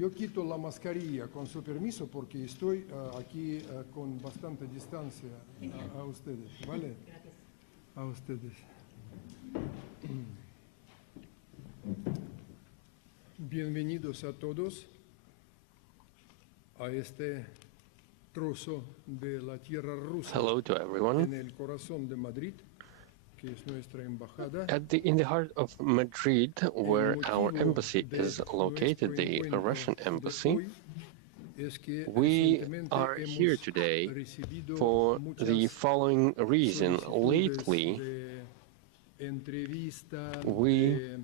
Yo quito la mascarilla con su permiso porque estoy aquí con bastante distancia a ustedes, ¿vale? Gracias. A ustedes. Bienvenidos a todos a este trozo de la tierra rusa. Hello to everyone. En el corazón de Madrid, que es nuestra embajada. In the heart of Madrid, where our embassy is located, the Russian embassy, we are here today for the following reason. Lately, we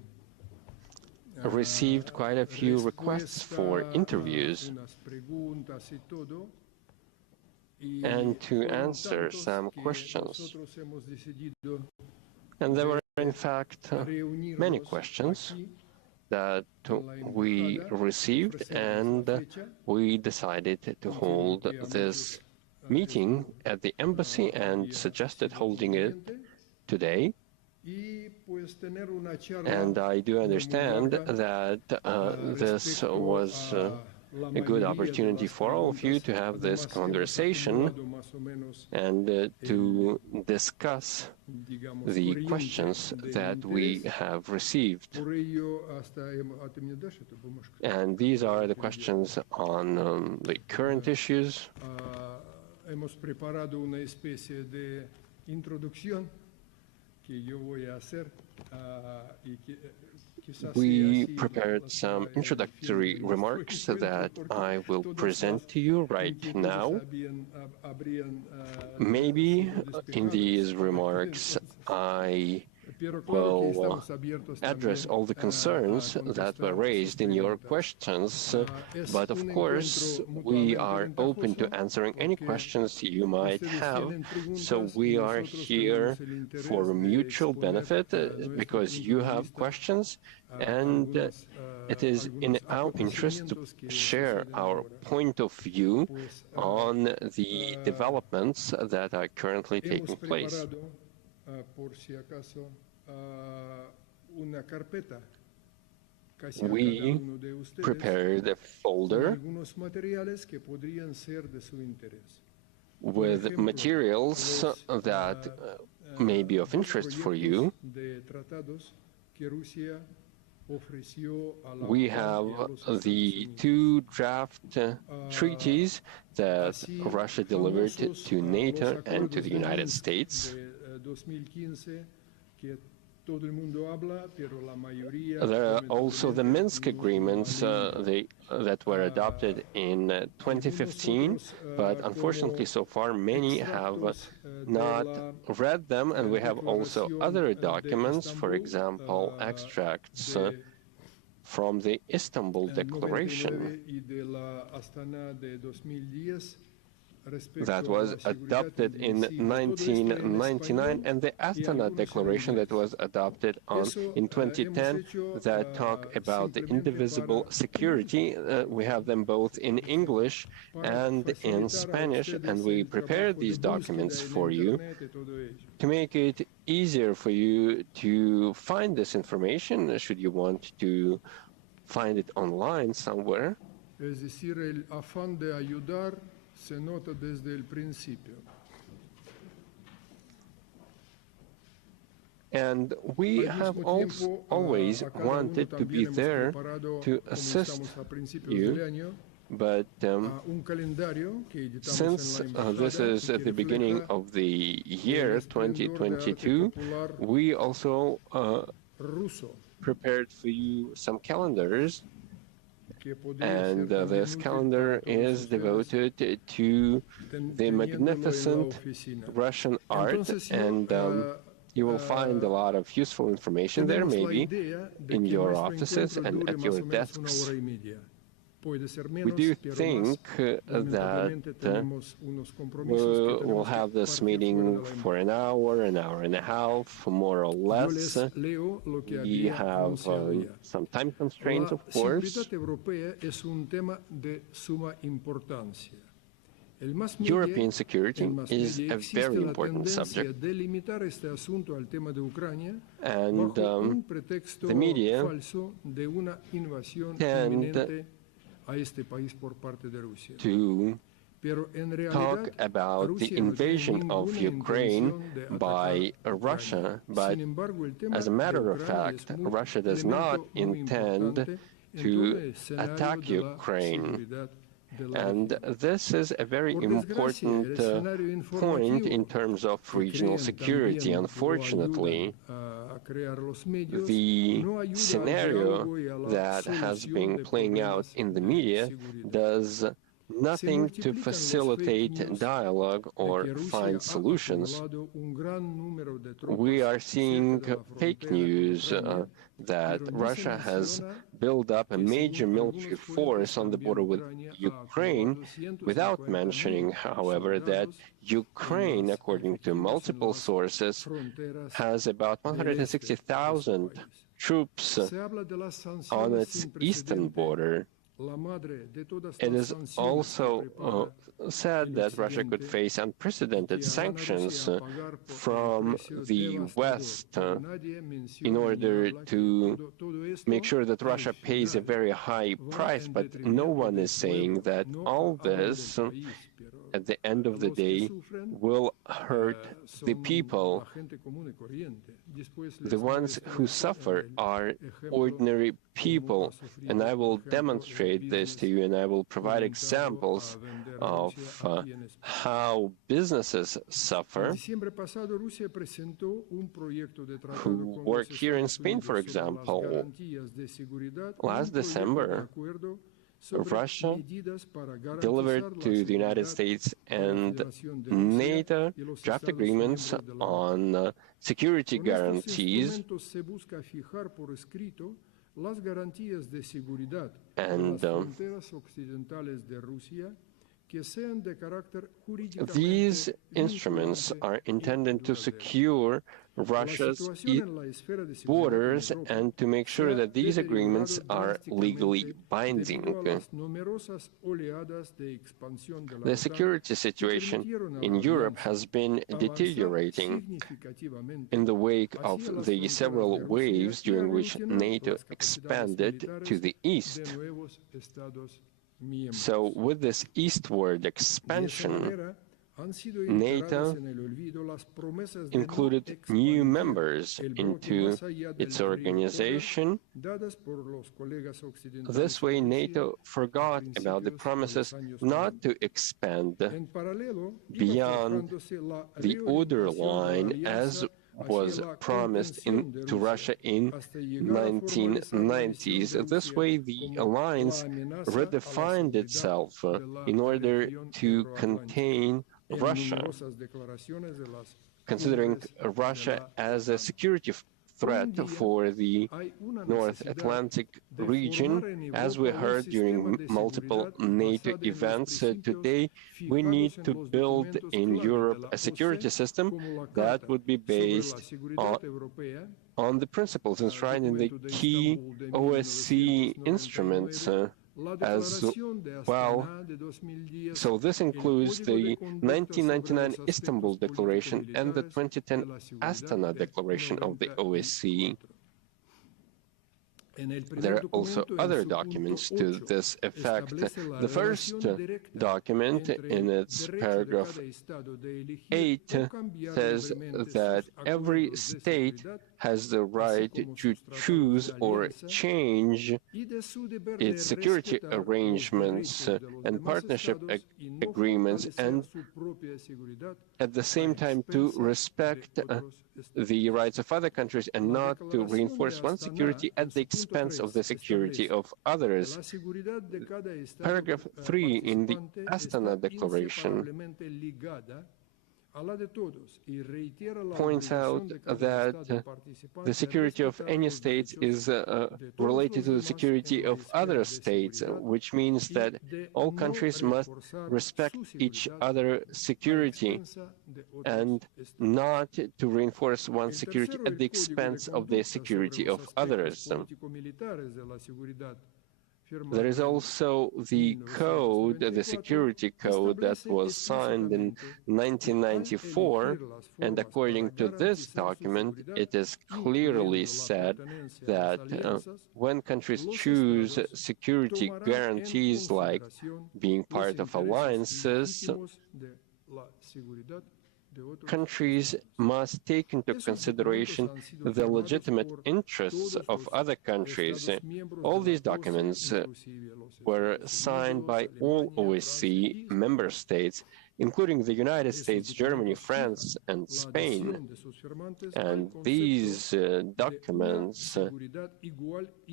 received quite a few requests for interviews and to answer some questions. And there were, in fact, many questions that we received, and we decided to hold this meeting at the embassy and suggested holding it today. And I do understand that this was a good opportunity for all of you to have this conversation and to discuss the questions that we have received. And these are the questions on the current issues. We prepared some introductory remarks that I will present to you right now. Maybe in these remarks I will address all the concerns that were raised in your questions, but of course we are open to answering any questions you might have. So we are here for mutual benefit because you have questions, and it is in our interest to share our point of view on the developments that are currently taking place. We prepared a folder with materials that may be of interest for you. We have the two draft treaties that Russia delivered to NATO and to the United States. There are also the Minsk agreements that were adopted in 2015, but unfortunately so far many have not read them, and we have also other documents, for example, extracts from the Istanbul Declaration that was adopted in 1999, and the Astana Declaration that was adopted in 2010 that talk about the indivisible security. We have them both in English and in Spanish, and we prepared these documents for you to make it easier for you to find this information should you want to find it online somewhere. Es decir, el afán de ayudar se nota desde el principio. And we have always wanted to be there to assist you, but since this is at the beginning of the year 2022, we also prepared for you some calendars. And this calendar is devoted to the magnificent Russian art, and you will find a lot of useful information there, maybe in your offices and at your desks. We do think that we'll have this meeting for an hour and a half, more or less. We have some time constraints, of course. European security is a very important subject, and the media tend to talk about the invasion of Ukraine by Russia, but as a matter of fact, Russia does not intend to attack Ukraine. And this is a very important point in terms of regional security. Unfortunately, the scenario that has been playing out in the media does nothing to facilitate dialogue or find solutions. We are seeing fake news that Russia has built up a major military force on the border with Ukraine, without mentioning, however, that Ukraine, according to multiple sources, has about 160,000 troops on its eastern border. It is also said that Russia could face unprecedented sanctions from the West in order to make sure that Russia pays a very high price, but no one is saying that all this, at the end of the day, will hurt the people. The ones who suffer are ordinary people, and I will demonstrate this to you, and I will provide examples of how businesses suffer who work here in Spain, for example. Last December, Russia delivered to the United States and NATO draft agreements on security guarantees, and these instruments are intended to secure Russia's borders and to make sure that these agreements are legally binding. The security situation in Europe has been deteriorating in the wake of the several waves during which NATO expanded to the east. So with this eastward expansion, NATO included new members into its organization. This way, NATO forgot about the promises not to expand beyond the order line as was promised to Russia in 1990s. This way, the alliance redefined itself in order to contain Russia, considering Russia as a security threat for the North Atlantic region. As we heard during multiple NATO events today, we need to build in Europe a security system that would be based on the principles enshrined in the key OSCE instruments as well. So this includes the 1999 Istanbul Declaration and the 2010 Astana Declaration of the OSCE. There are also other documents to this effect. The first document, in its paragraph 8, says that every state has the right to choose or change its security arrangements and partnership agreements, and at the same time to respect the rights of other countries and not to reinforce one security at the expense of the security of others. Paragraph 3 in the Astana Declaration points out that the security of any state is related to the security of other states, which means that all countries must respect each other's security and not to reinforce one's security at the expense of the security of others. There is also the code, the security code that was signed in 1994, and according to this document, it is clearly said that when countries choose security guarantees like being part of alliances, countries must take into consideration the legitimate interests of other countries. All these documents were signed by all OSCE member states, including the United States, Germany, France, and Spain. And these documents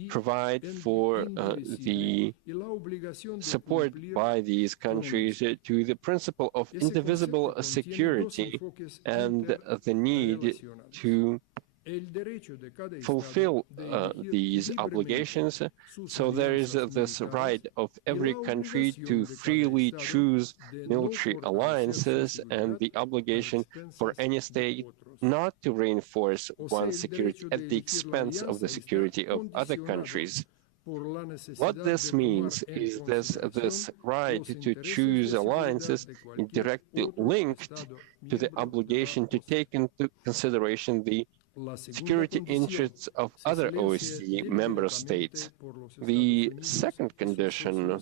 provide for the support by these countries to the principle of indivisible security and the need to fulfill these obligations. So there is this right of every country to freely choose military alliances and the obligation for any state not to reinforce one's security at the expense of the security of other countries. What this means is this right to choose alliances is directly linked to the obligation to take into consideration the security interests of other OSCE member states. The second condition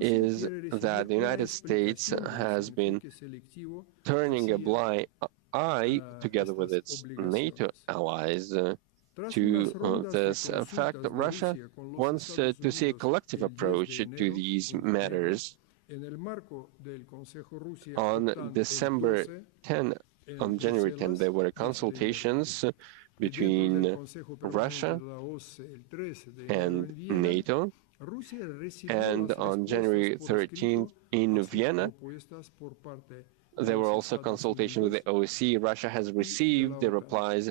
is that the United States has been turning a blind eye, together with its NATO allies, to this fact. Russia wants to see a collective approach to these matters. On December 10, on January 10, there were consultations between Russia and NATO, and on January 13th in Vienna, there were also consultations with the OSCE. Russia has received the replies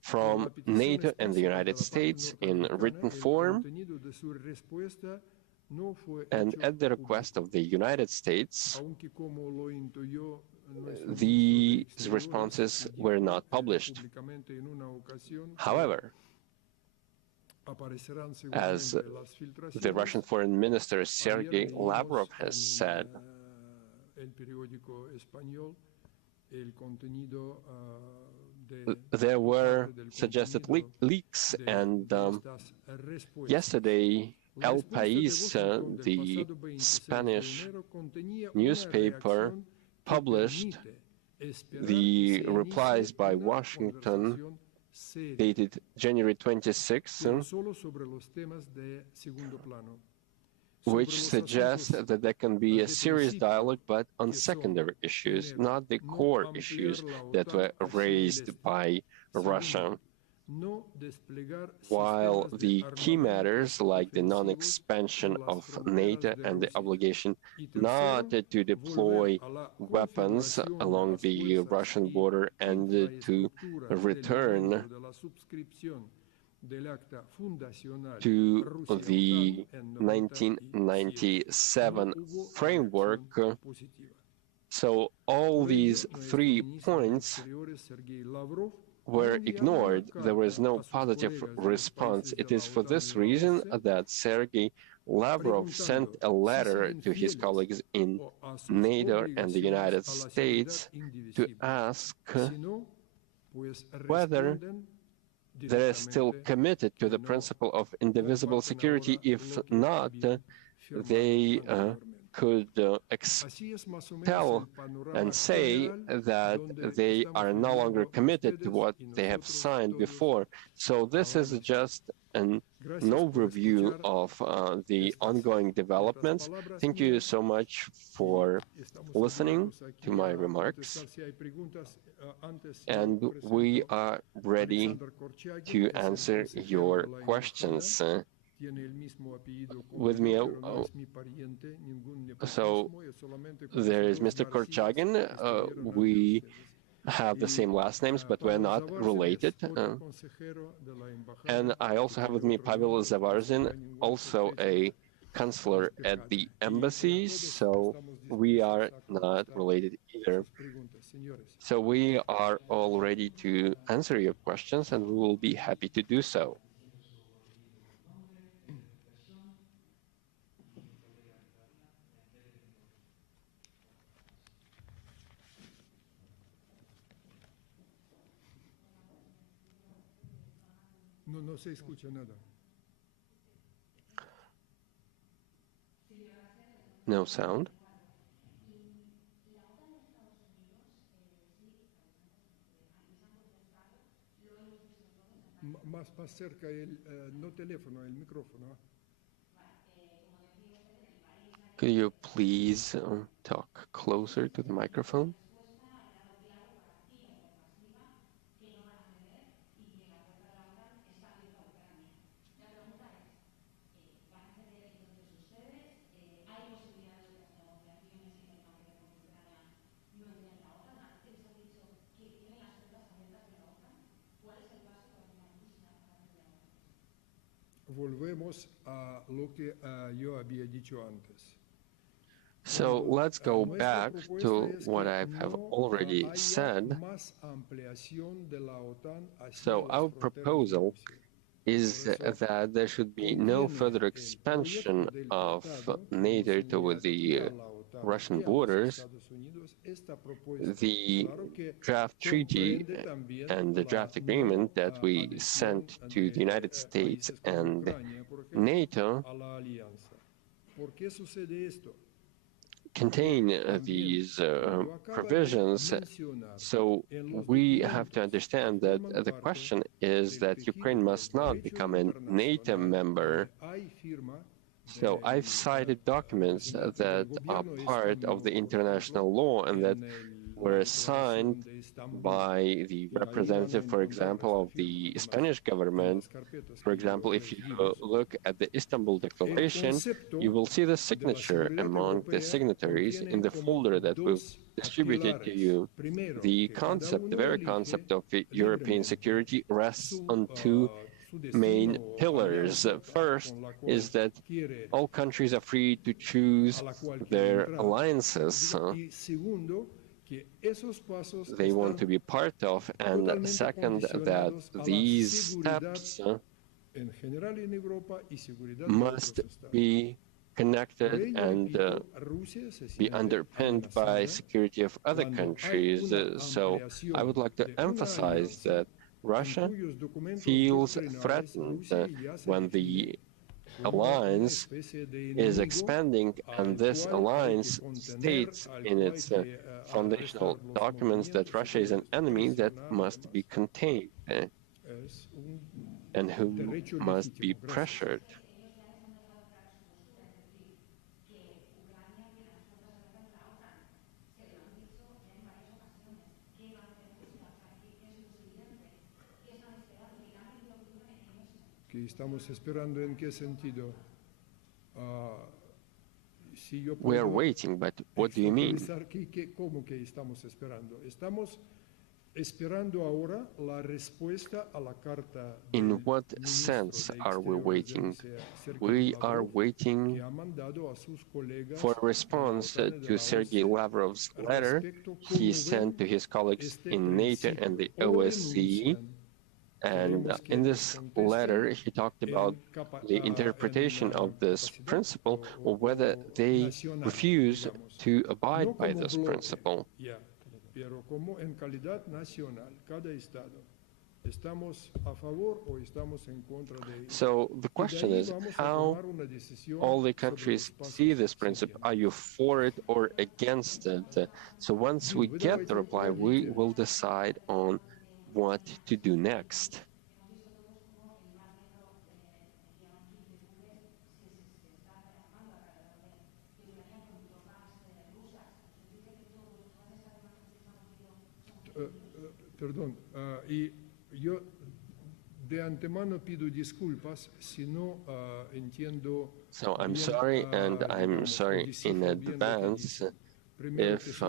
from NATO and the United States in written form, and at the request of the United States, these responses were not published. However, as the Russian Foreign Minister Sergei Lavrov has said, there were suggested leaks, and yesterday El País, the Spanish newspaper, published the replies by Washington dated January 26, which suggests that there can be a serious dialogue, but on secondary issues, not the core issues that were raised by Russia. While the key matters like the non-expansion of NATO and the obligation not to deploy weapons along the Russian border and to return to the 1997 framework. So all these 3 points were ignored. There was no positive response. It is for this reason that Sergei Lavrov sent a letter to his colleagues in NATO and the United States to ask whether they are still committed to the principle of indivisible security. If not, they could tell and say that they are no longer committed to what they have signed before. So this is just an overview of the ongoing developments. Thank you so much for listening to my remarks, and we are ready to answer your questions. With me, so there is Mr. Korchagin. We have the same last names, but we're not related. And I also have with me Pavel Zavarzin, also a counselor at the embassy, so we are not related either. So we are all ready to answer your questions, and we will be happy to do so. No se escucha nada. No sound. Más cerca no teléfono, el micrófono. Could you please talk closer to the microphone? Volvemos a lo que yo había dicho antes. So let's go back to what I have already said. So our proposal is that there should be no further expansion of NATO toward the Russian borders. The draft treaty and the draft agreement that we sent to the United States and NATO contain these provisions. So we have to understand that the question is that Ukraine must not become a NATO member. So I've cited documents that are part of the international law and that were signed by the representative, for example, of the Spanish government. For example, if you look at the Istanbul Declaration, you will see the signature among the signatories in the folder that we've distributed to you. The concept, the very concept of European security rests on two main pillars. First is that all countries are free to choose their alliances they want to be part of, and second, that these steps must be connected and be underpinned by security of other countries. So I would like to emphasize that Russia feels threatened when the alliance is expanding, and this alliance states in its foundational documents that Russia is an enemy that must be contained and who must be pressured. ¿Qué estamos esperando en qué sentido? We are waiting, but what do you mean? ¿Cómo que estamos esperando? Estamos esperando ahora la respuesta a la carta. In what sense are we waiting? We are waiting for a response to Sergei Lavrov's letter he sent to his colleagues in NATO and the OSCE. And in this letter, he talked about the interpretation of this principle, or whether they refuse to abide by this principle. So the question is how all the countries see this principle. Are you for it or against it? So once we get the reply, we will decide on what to do next. Perdón, y yo de antemano pido disculpas si no entiendo. So I'm sorry, and I'm sorry in advance if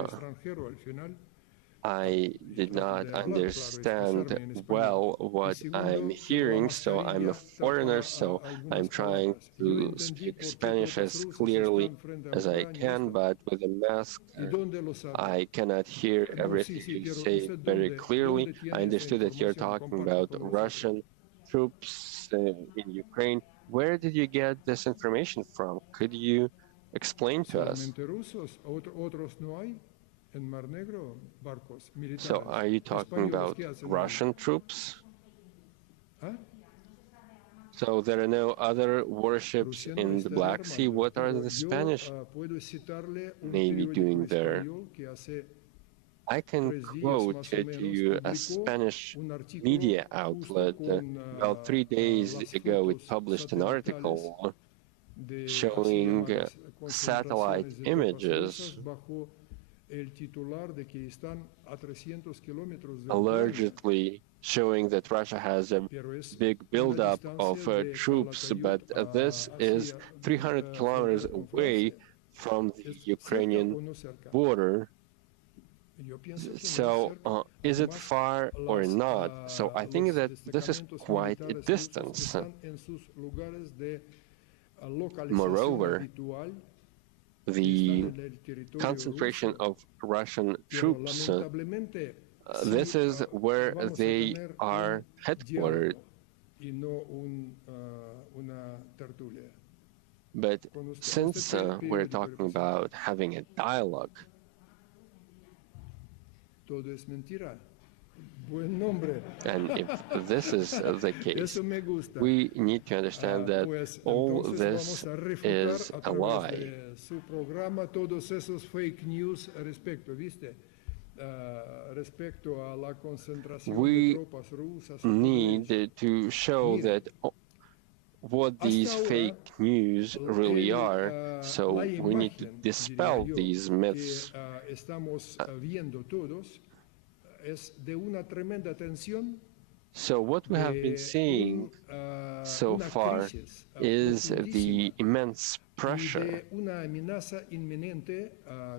I did not understand well what I'm hearing. So I'm a foreigner, so I'm trying to speak Spanish as clearly as I can, but with a mask, I cannot hear everything you say very clearly. I understood that you're talking about Russian troops in Ukraine. Where did you get this information from? Could you explain to us? militares. So are you talking about Russian troops? So there are no other warships in the Black Sea. What are the Spanish Navy doing there? I can quote to you a Spanish media outlet. About 3 days ago, it published an article showing satellite images allegedly showing that Russia has a big buildup of troops, but this is 300 kilometers away from the Ukrainian border. So is it far or not? So I think that this is quite a distance. Moreover, the concentration of Russian troops, this is where they are headquartered. But since we're talking about having a dialogue, and if this is the case, we need to understand that all this is a lie. We need to show that what these fake news really are, so we need to dispel these myths. So what we have been seeing so far is the immense pressure,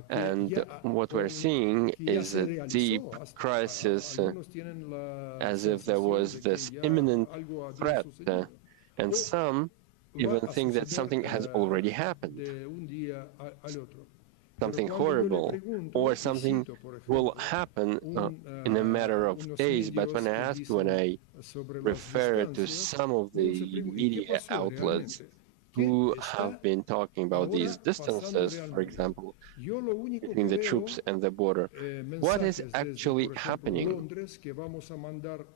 and what we're seeing is a deep crisis, as if there was this imminent threat, and some even think that something has already happened, something horrible, or something will happen in a matter of days. But when I refer to some of the media outlets who have been talking about these distances, for example, between the troops and the border, what is actually happening?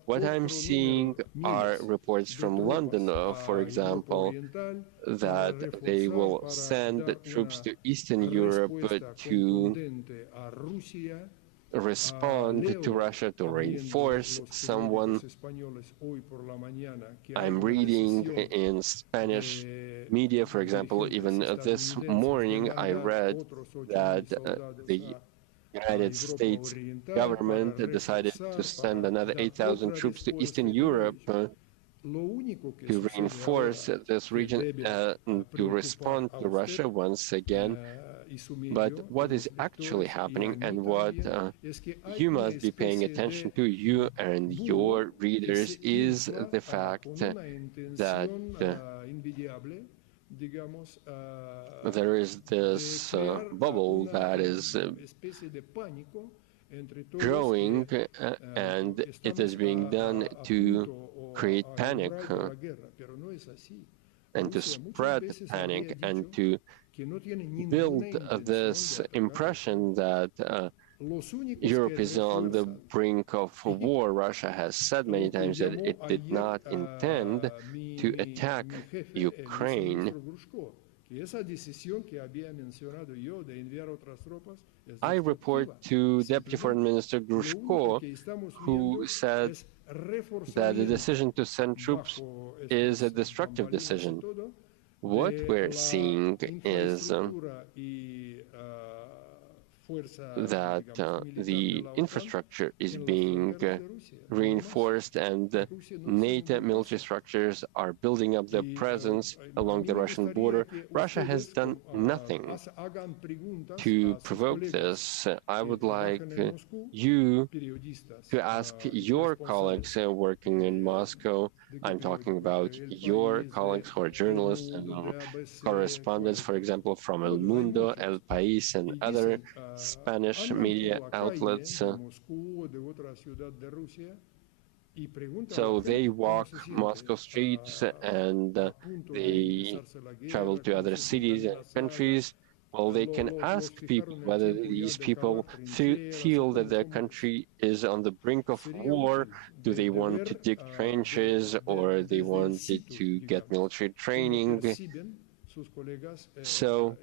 What I'm seeing are reports from London, for example, that they will send troops to Eastern Europe to respond to Russia, to reinforce someone. I'm reading in Spanish media, for example, even this morning I read that the United States government decided to send another 8,000 troops to Eastern Europe to reinforce this region to respond to Russia once again. But what is actually happening, and what you must be paying attention to, you and your readers, is the fact that there is this bubble that is growing, and it is being done to create panic and to spread panic and to build this impression that Europe is on the brink of war. Russia has said many times that it did not intend to attack Ukraine. I report to Deputy Foreign Minister Grushko, who said that the decision to send troops is a destructive decision. What we're seeing is that the infrastructure is being reinforced, and NATO military structures are building up their presence along the Russian border. Russia has done nothing to provoke this. I would like you to ask your colleagues working in Moscow. I'm talking about your colleagues who are journalists and correspondents, for example, from El Mundo, El País, and other Spanish media outlets. So they walk Moscow streets and they travel to other cities and countries Well, they can ask people whether these people feel that their country is on the brink of war. Do they want to dig trenches, or they wanted to get military training? So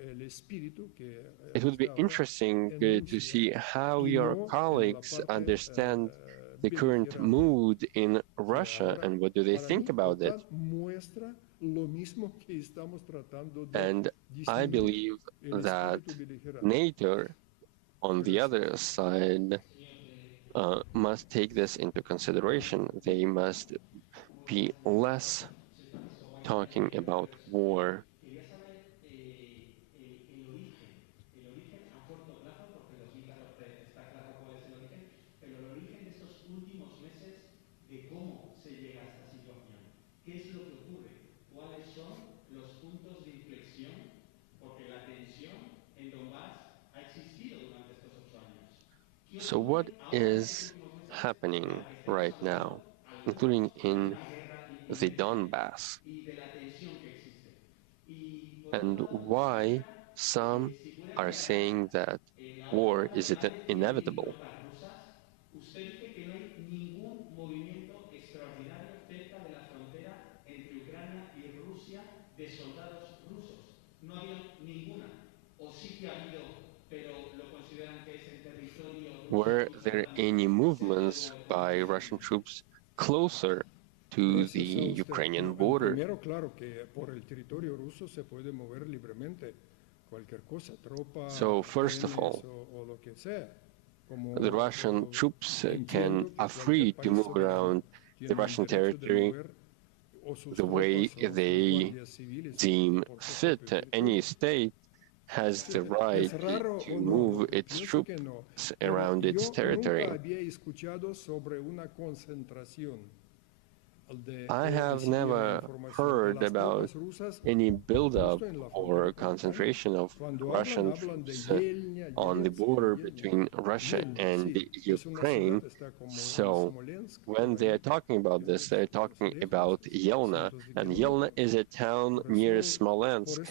it would be interesting to see how your colleagues understand the current mood in Russia and what do they think about it. And I believe that NATO, on the other side, must take this into consideration. They must be less talking about war. So what is happening right now, including in the Donbass, and why some are saying that war is inevitable? Were there any movements by Russian troops closer to the Ukrainian border? So first of all, the Russian troops are free to move around the Russian territory the way they deem fit. Any state has the right to move its troops around its territory. I have never heard about any buildup or concentration of Russian troops on the border between Russia and Ukraine. So when they're talking about this, they're talking about Yelna, and Yelna is a town near Smolensk.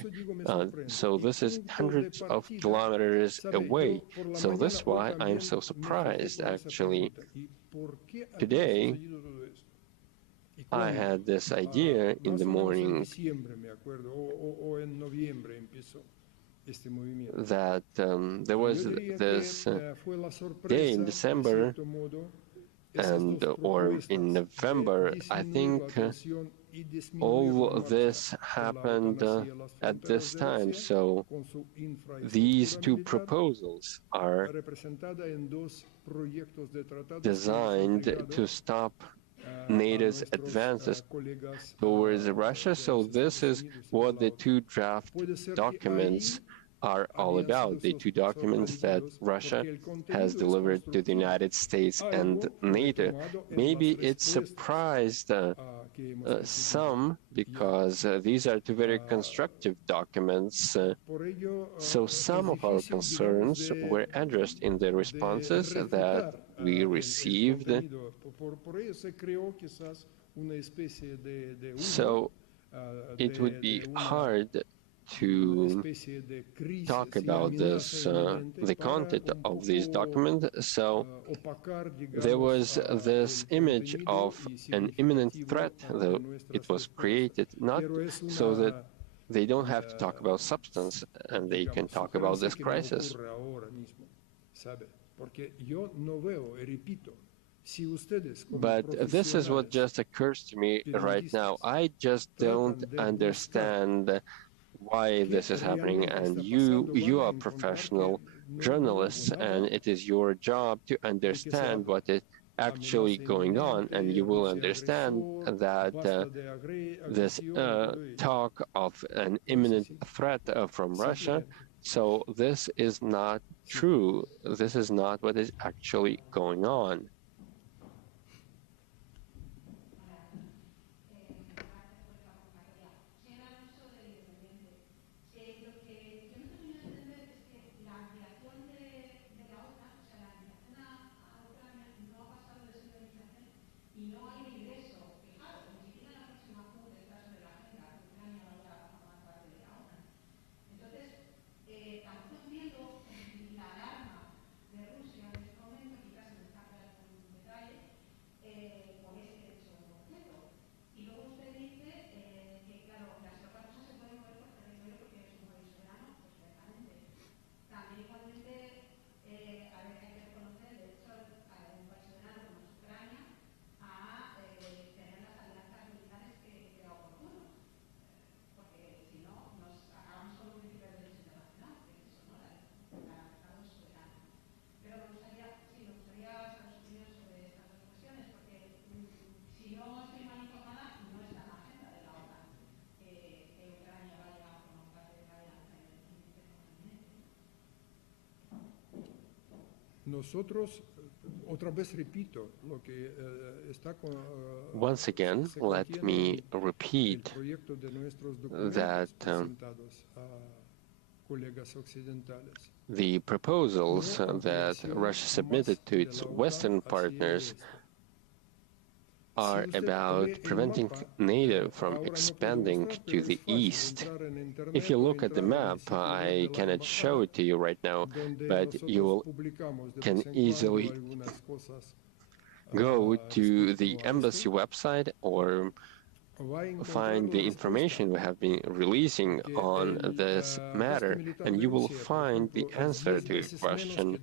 So this is hundreds of kilometers away. So that's why I'm so surprised, actually. Today, I had this idea in the morning that there was this day in December or in November, I think all this happened at this time. So these two proposals are designed to stop NATO's advances towards Russia. So this is what the two draft documents are all about, the two documents that Russia has delivered to the United States and NATO. Maybe it surprised some because these are two very constructive documents. So some of our concerns were addressed in the responses that we received. So it would be hard to talk about this, the content of these documents. So there was this image of an imminent threat, though it was created not so that they don't have to talk about substance and they can talk about this crisis. But this is what just occurs to me right now. I just don't understand why this is happening, and you are professional journalists, and it is your job to understand what is actually going on, and you will understand that this talk of an imminent threat from Russia, so this is not true. This is not what is actually going on. Once again, let me repeat that the proposals that Russia submitted to its Western partners are about preventing NATO from expanding to the east. If you look at the map, I cannot show it to you right now, but you can easily go to the embassy website or find the information we have been releasing on this matter, and you will find the answer to your question.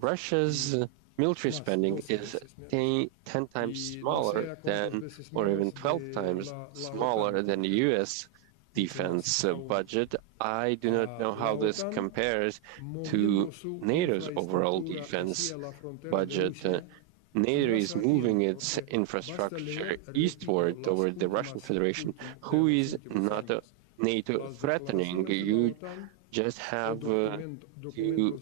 Russia's military spending is 10 times smaller than, or even 12 times smaller than the US defense budget. I do not know how this compares to NATO's overall defense budget. NATO is moving its infrastructure eastward toward the Russian Federation, who is not NATO threatening. You just have to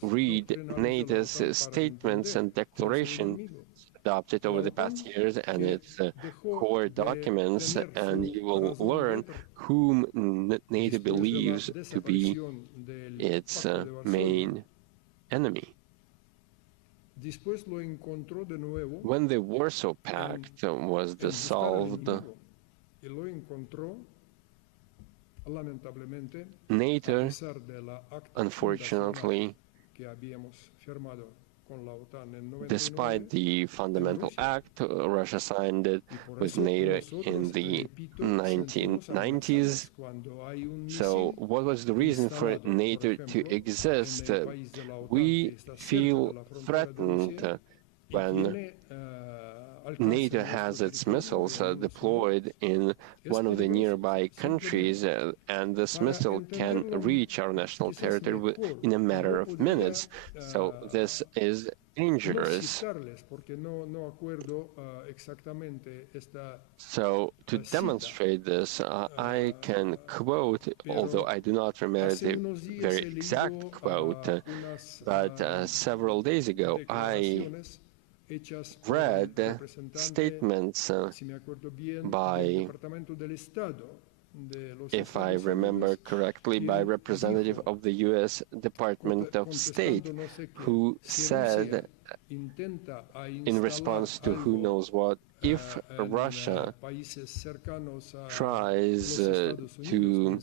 read NATO's statements and declarations adopted over the past years and its core documents, and you will learn whom NATO believes to be its main enemy. When the Warsaw Pact was dissolved, NATO, unfortunately, despite the fundamental act, Russia signed it with NATO in the 1990s. So what was the reason for NATO to exist? We feel threatened when NATO has its missiles deployed in one of the nearby countries, and this missile can reach our national territory in a matter of minutes. So this is dangerous. So to demonstrate this, I can quote, although I do not remember the very exact quote, but several days ago I read statements by, if I remember correctly, by a representative of the US Department of State, who said, in response to who knows what, if Russia tries to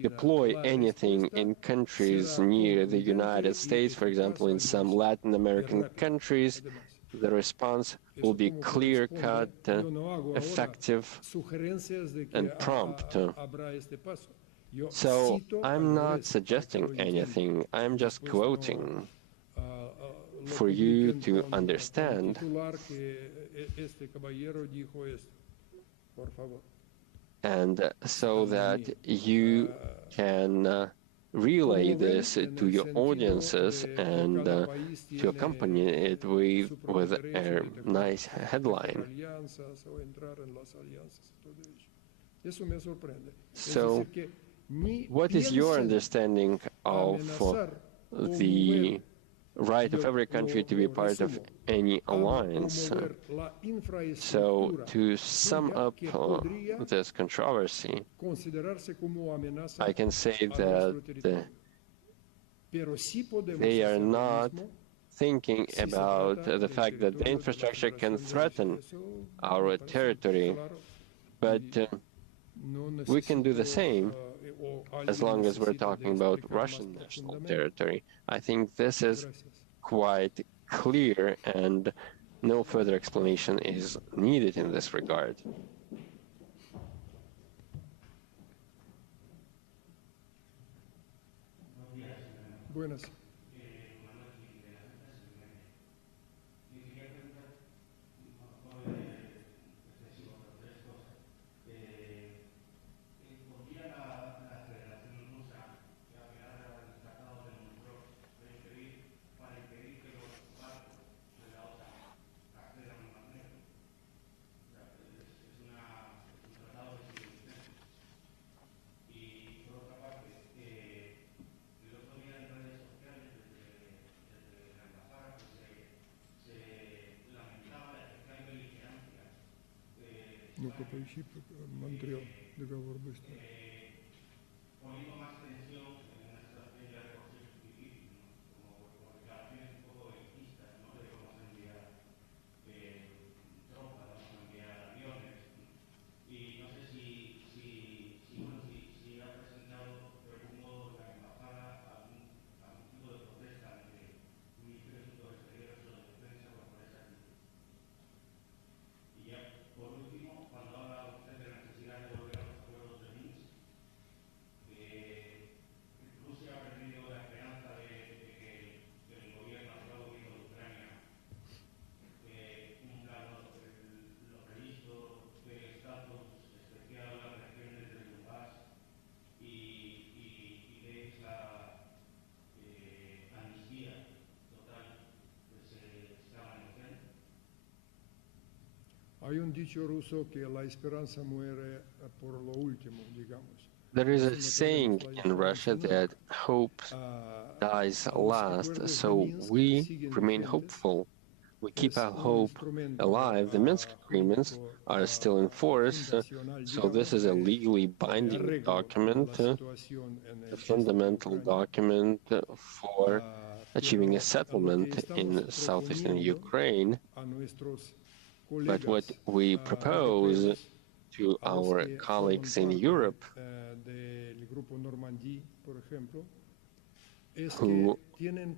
deploy anything in countries near the United States, for example, in some Latin American countries, the response will be clear-cut, effective, and prompt. So I'm not suggesting anything, I'm just quoting for you to understand. And so that you can relay this to your audiences and to accompany it with a nice headline. So, what is your understanding of the right of every country to be part of any alliance? So, to sum up this controversy, I can say that they are not thinking about the fact that the infrastructure can threaten our territory, but we can do the same as long as we're talking about Russian national territory. I think this is quite clear, and no further explanation is needed in this regard. Buenas. Ну-ка, поищи Монтреал, договор быстро. Hay un dicho ruso que la esperanza muere por lo último, digamos. There is a saying in Russia that hope dies last, so we remain hopeful. We keep our hope alive. The Minsk agreements are still in force, so this is a legally binding document, a fundamental document for achieving a settlement in southeastern Ukraine. But what we propose to our colleagues in Europe, who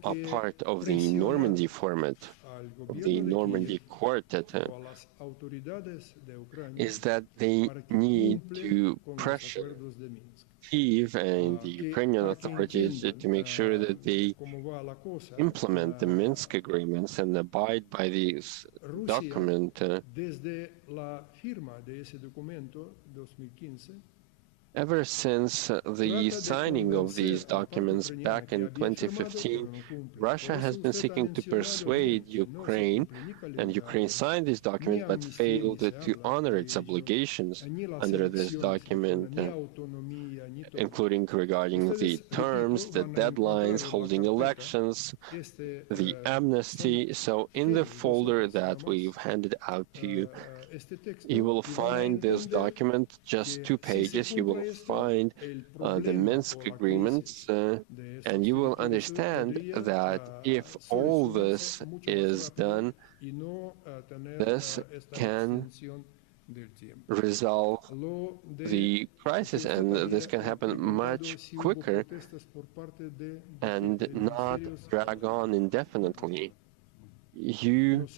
are part of the Normandy format, of the Normandy Quartet, is that they need to pressure Kyiv and the Ukrainian authorities to make sure that they implement the Minsk agreements and abide by this document. Ever since the signing of these documents back in 2015, Russia has been seeking to persuade Ukraine, and Ukraine signed this document but failed to honor its obligations under this document, including regarding the terms, the deadlines, holding elections, the amnesty. So in the folder that we've handed out to you, you will find this document, just 2 pages. You will find the Minsk agreements, and you will understand that if all this is done, this can resolve the crisis, and this can happen much quicker and not drag on indefinitely. You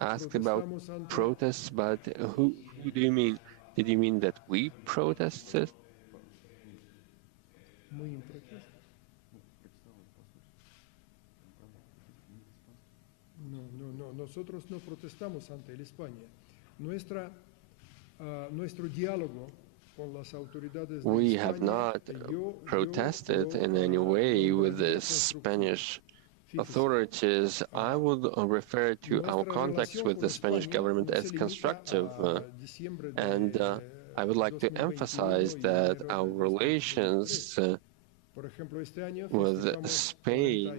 asked about protests, but who do you mean? Did you mean that we protested? No, nosotros no protestamos ante el España. Nuestro diálogo con las autoridades de We have not protested in any way with the Spanish authorities. I would refer to our contacts with the Spanish government as constructive, and I would like to emphasize that our relations with Spain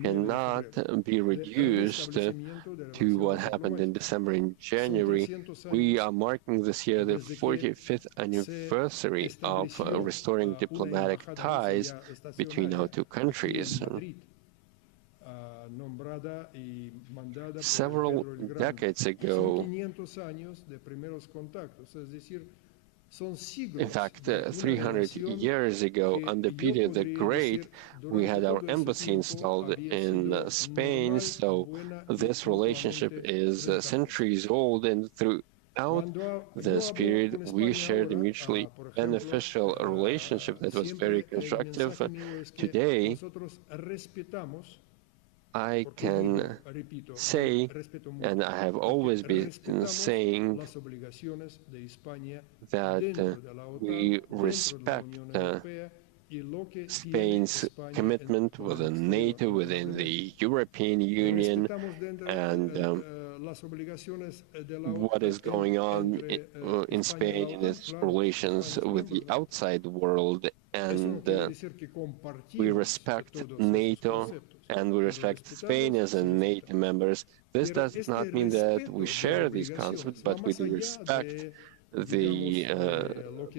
cannot be reduced to what happened in December and January. We are marking this year the 45th anniversary of restoring diplomatic ties between our two countries. Several decades ago, in fact, 300 years ago, under Peter the Great, we had our embassy installed in Spain, so this relationship is centuries old, and throughout this period, we shared a mutually beneficial relationship that was very constructive. Today, I can say, and I have always been saying, that we respect Spain's commitment within NATO, within the European Union, and what is going on in Spain in its relations with the outside world. And we respect NATO and we respect Spain as a NATO member. This does not mean that we share these concepts, but we do respect the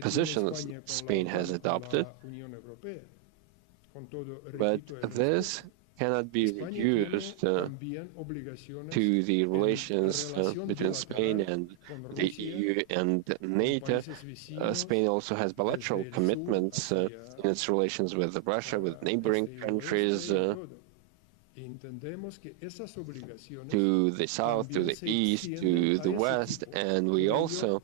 positions Spain has adopted. But this cannot be reduced to the relations between Spain and the EU and NATO. Spain also has bilateral commitments in its relations with Russia, with neighboring countries, to the south, to the east, to the west, and we also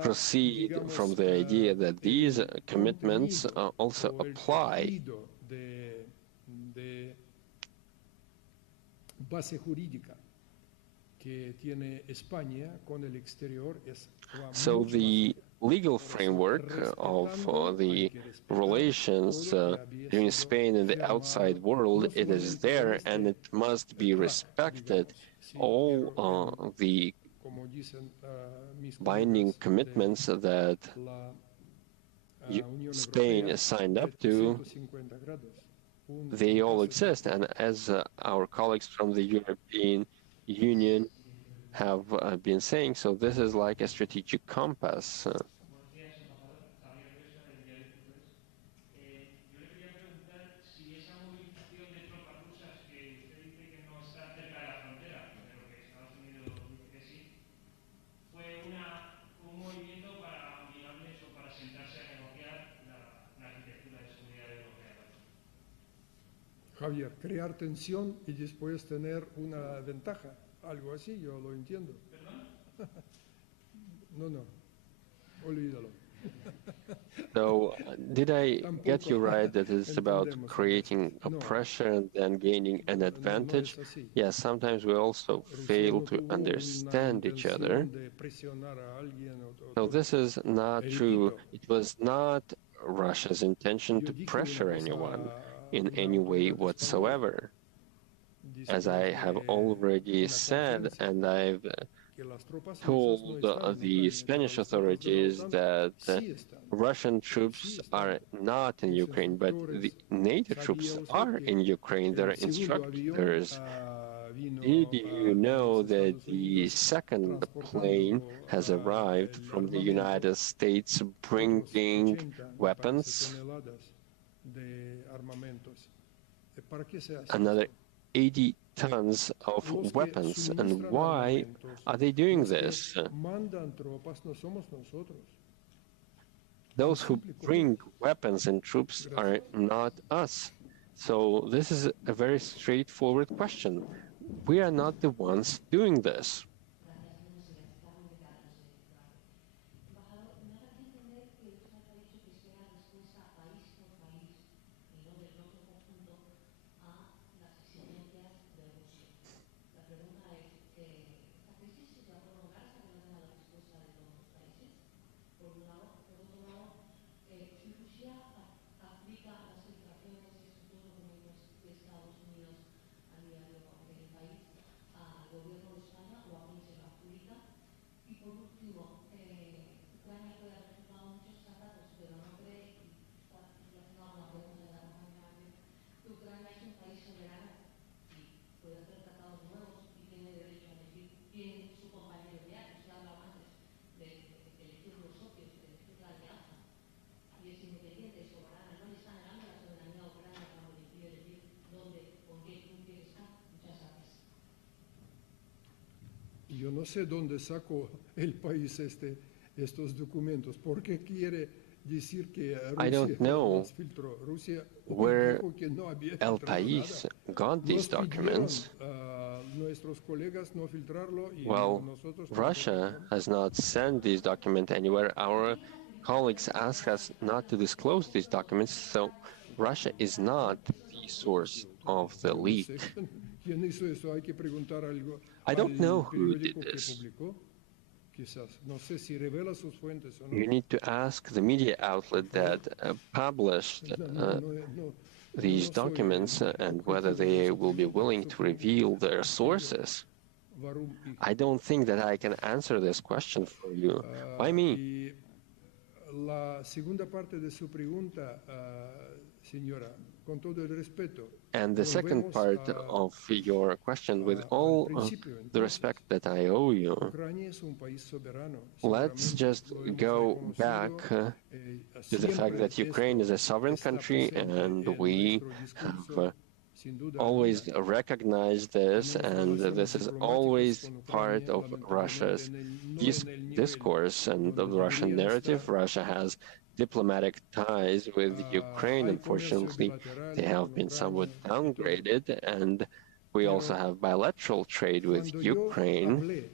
proceed from the idea that these commitments also apply so the legal framework of the relations between Spain and the outside world, it is there and it must be respected. All the binding commitments that Spain signed up to, they all exist. And as our colleagues from the European Union have been saying, so this is like a strategic compass. Javier, crear tensión y después tener una ventaja, algo así, yo lo entiendo. No, olvídalo. So, did I get you right that it's about creating a pressure and then gaining an advantage? Yes, sometimes we also fail to understand each other. So this is not true. It was not Russia's intention to pressure anyone in any way whatsoever. As I have already said, and I've told the Spanish authorities that Russian troops are not in Ukraine, but the NATO troops are in Ukraine. They're instructors. Did you know that the second plane has arrived from the United States bringing weapons? Another 80 tons of weapons. And why are they doing this? Those who bring weapons and troops are not us. So this is a very straightforward question. We are not the ones doing this. Yo no sé dónde sacó el país estos documentos. ¿Por qué quiere decir que I don't know Rusia where dijo que no había El filtrado País nada? got these documents. Nuestros colegas no filtrarlo y Well, nosotros Russia tampoco. has not sent these documents anywhere. Our colleagues ask us not to disclose these documents, so Russia is not the source of the leak. ¿Quién hizo eso? Hay que preguntar algo I don't know al who did periódico que this. publicó. Quizás. No sé si revela sus fuentes o no. You need to ask the media outlet that published these documents and whether they will be willing to reveal their sources. I don't think that I can answer this question for you. Why me? La segunda parte de su pregunta, señora, And the second part of your question, with all the respect that I owe you, let's just go back to the fact that Ukraine is a sovereign country, and we have always recognized this, and this is always part of Russia's discourse and the Russian narrative. Russia has diplomatic ties with Ukraine. Unfortunately, they have been somewhat downgraded, and we also have bilateral trade with Ukraine.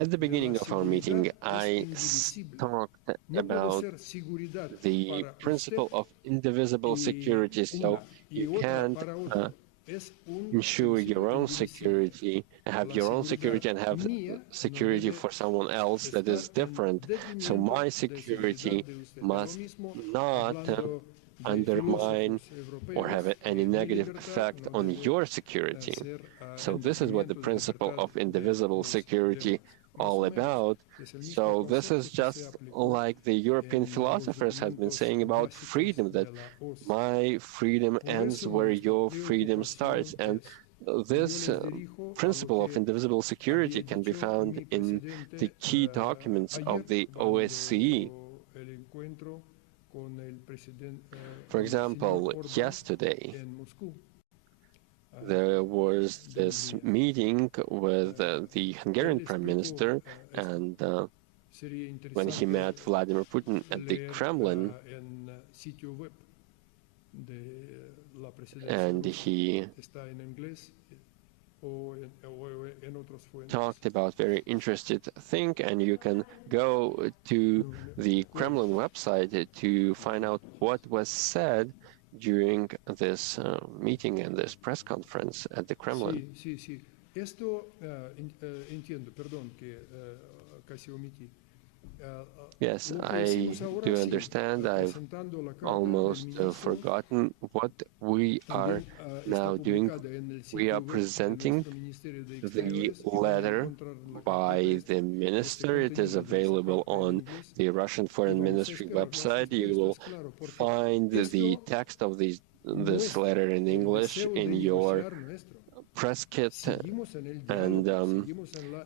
At the beginning of our meeting, I talked about the principle of indivisible security. So you can't ensure your own security, have your own security and have security for someone else that is different. So my security must not undermine or have any negative effect on your security. So this is what the principle of indivisible security all about. So this is just like the European philosophers have been saying about freedom, that my freedom ends where your freedom starts. And this principle of indivisible security can be found in the key documents of the OSCE. For example, yesterday, there was this meeting with the Hungarian Prime Minister, and when he met Vladimir Putin at the Kremlin, and he talked about very interesting thing, and you can go to the Kremlin website to find out what was said during this meeting and this press conference at the Kremlin. Yes, I do understand. I've almost forgotten what we are now doing. We are presenting the letter by the minister. It is available on the Russian Foreign Ministry website. You will find the text of this letter in English in your press kit, and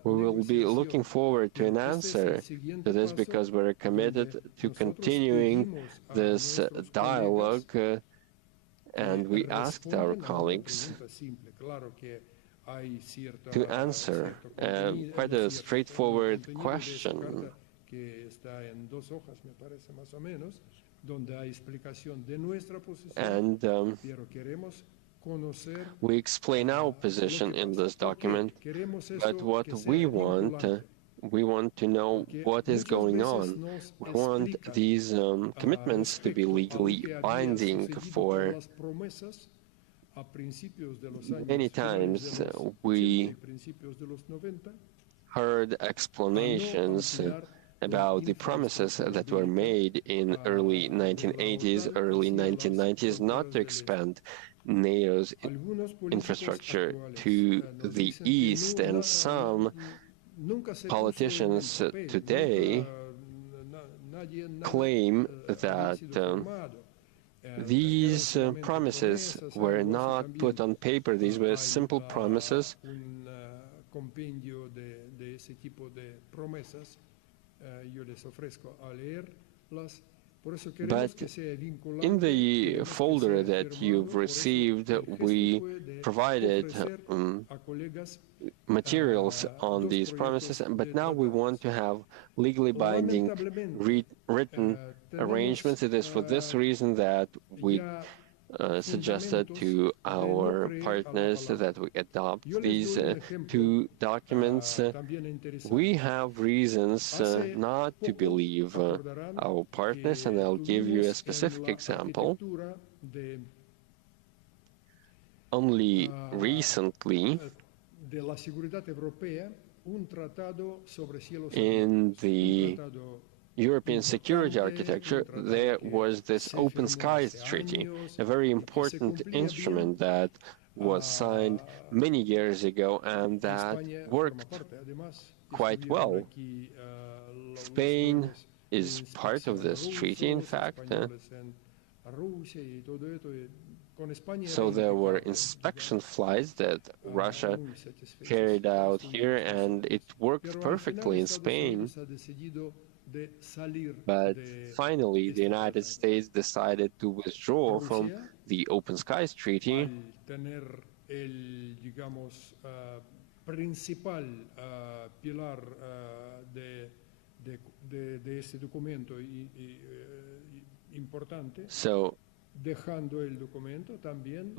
we will be looking forward to an answer to this, because we're committed to continuing this dialogue, and we asked our colleagues to answer quite a straightforward question. And we explain our position in this document, but what we want to know what is going on. We want these commitments to be legally binding. For many times we heard explanations about the promises that were made in early 1980s, early 1990s, not to expand NATO's infrastructure to the east, and some politicians today claim that these promises were not put on paper. These were simple promises. But in the folder that you've received, we provided materials on these promises, but now we want to have legally binding written arrangements. It is for this reason that we suggested to our partners that we adopt these two documents. We have reasons not to believe our partners, and I'll give you a specific example. Only recently, in the European security architecture, there was this Open Skies Treaty, a very important instrument that was signed many years ago and that worked quite well. Spain is part of this treaty, in fact. So there were inspection flights that Russia carried out here, and it worked perfectly in Spain. But finally, the United States decided to withdraw from the Open Skies Treaty. So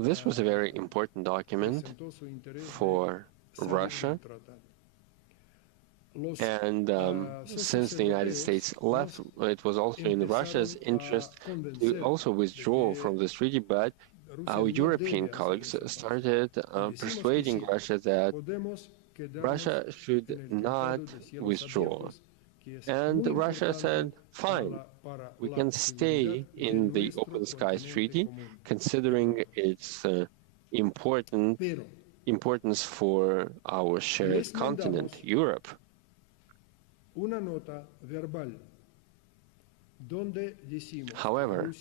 this was a very important document for Russia. And since the United States left, it was also in Russia's interest to also withdraw from this treaty, but our European colleagues started persuading Russia that Russia should not withdraw. And Russia said, fine, we can stay in the Open Skies Treaty, considering its importance for our shared continent, Europe. However,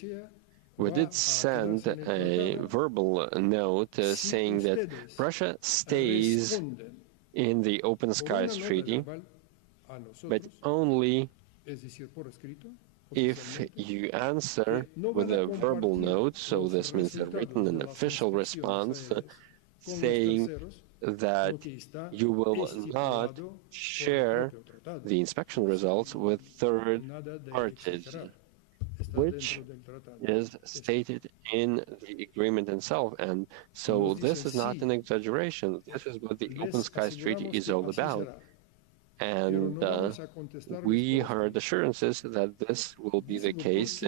we did send a verbal note saying that Russia stays in the Open Skies Treaty, but only if you answer with a verbal note, so this means a written and official response, saying that you will not share the inspection results with third parties, which is stated in the agreement itself. And so this is not an exaggeration. This is what the Open Skies Treaty is all about. And we heard assurances that this will be the case,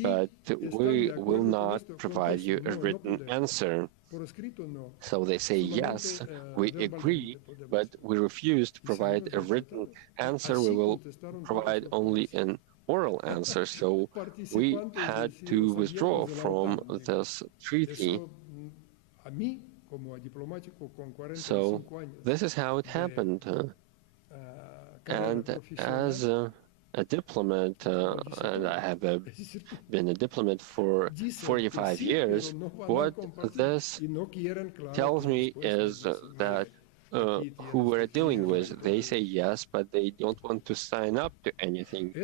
but we will not provide you a written answer. So they say, yes, we agree, but we refuse to provide a written answer. We will provide only an oral answer. So we had to withdraw from this treaty. So this is how it happened. And as a diplomat, and I have been a diplomat for 45 years, what this tells me is that who we're dealing with, they say yes, but they don't want to sign up to anything.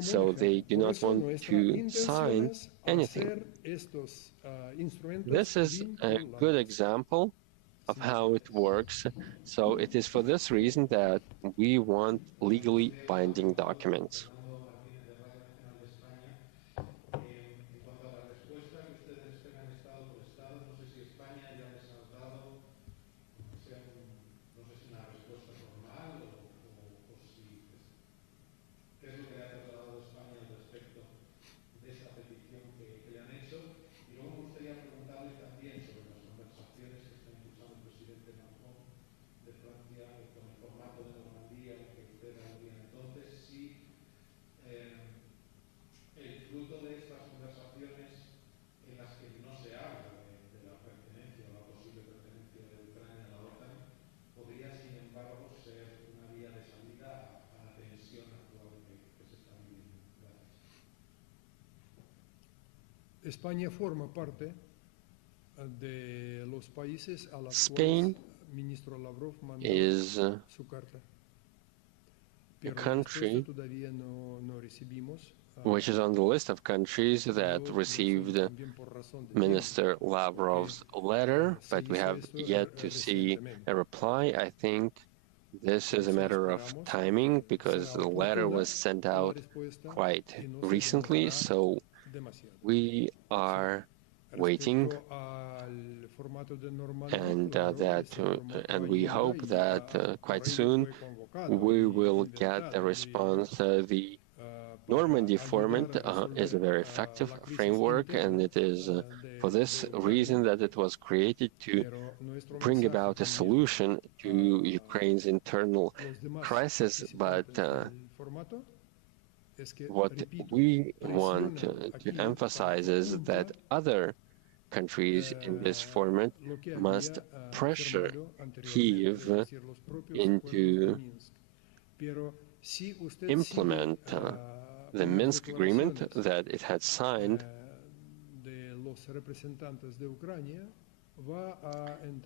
So they do not want to sign anything. This is a good example of how it works. So it is for this reason that we want legally binding documents. Spain is a country which is on the list of countries that received Minister Lavrov's letter, but we have yet to see a reply. I think this is a matter of timing because the letter was sent out quite recently, so we are waiting, and we hope that quite soon we will get a response. The Normandy format is a very effective framework, and it is for this reason that it was created to bring about a solution to Ukraine's internal crisis. But what we want to emphasize is that other countries in this format must pressure Kyiv into implement the Minsk agreement that it had signed,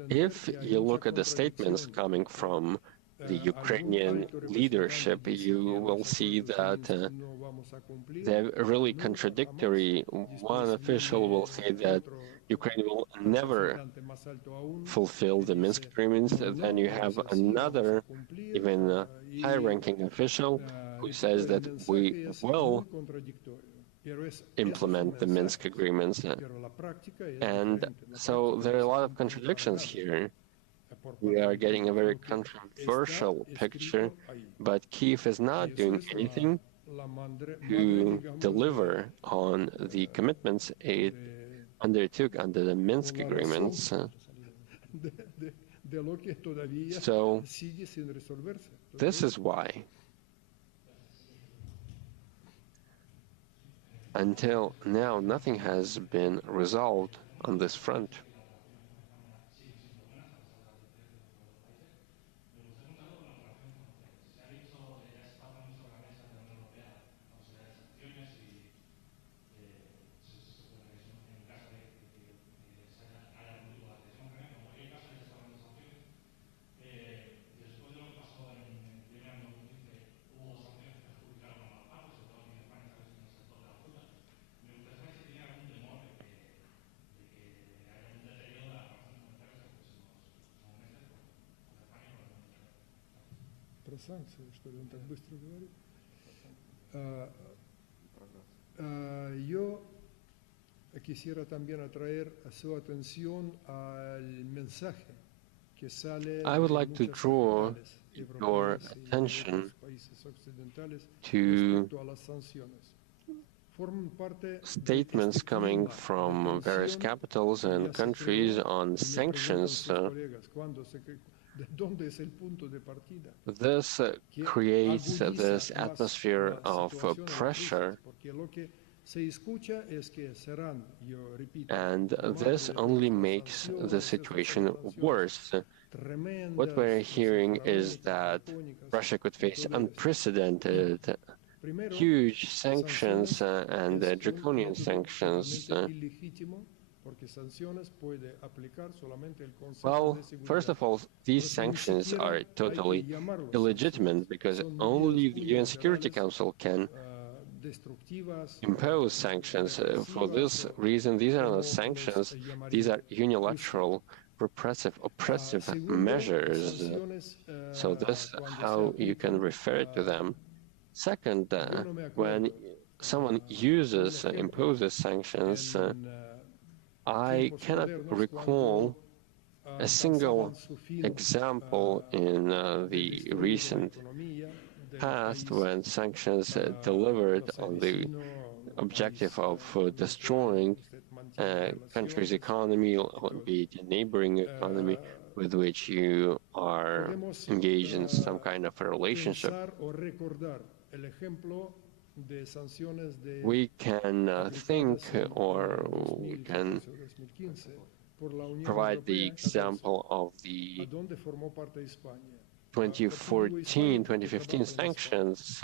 if you look at the statements coming from the Ukrainian leadership, you will see that they're really contradictory. One official will say that Ukraine will never fulfill the Minsk agreements. Then you have another, even high-ranking official who says that we will implement the Minsk agreements. And so there are a lot of contradictions here. We are getting a very controversial picture, but Kyiv is not doing anything to deliver on the commitments it undertook under the Minsk agreements. So this is why, until now, nothing has been resolved on this front. Санкции, что ли, он так быстро говорит. Yo quisiera también atraer su atención al mensaje que sale. I would like to draw your attention to statements coming from various capitals and countries on sanctions. This creates this atmosphere of pressure, and this only makes the situation worse. What we're hearing is that Russia could face unprecedented, huge sanctions and draconian sanctions. Well, first of all, these sanctions are totally illegitimate because only the UN Security Council can impose sanctions. For this reason, these are not sanctions, these are unilateral, repressive, oppressive measures. So this is how you can refer to them. Second, when someone imposes sanctions, I cannot recall a single example in the recent past when sanctions delivered on the objective of destroying a country's economy, be it a neighboring economy with which you are engaged in some kind of a relationship. We can think, or we can provide the example of the 2014-2015 sanctions.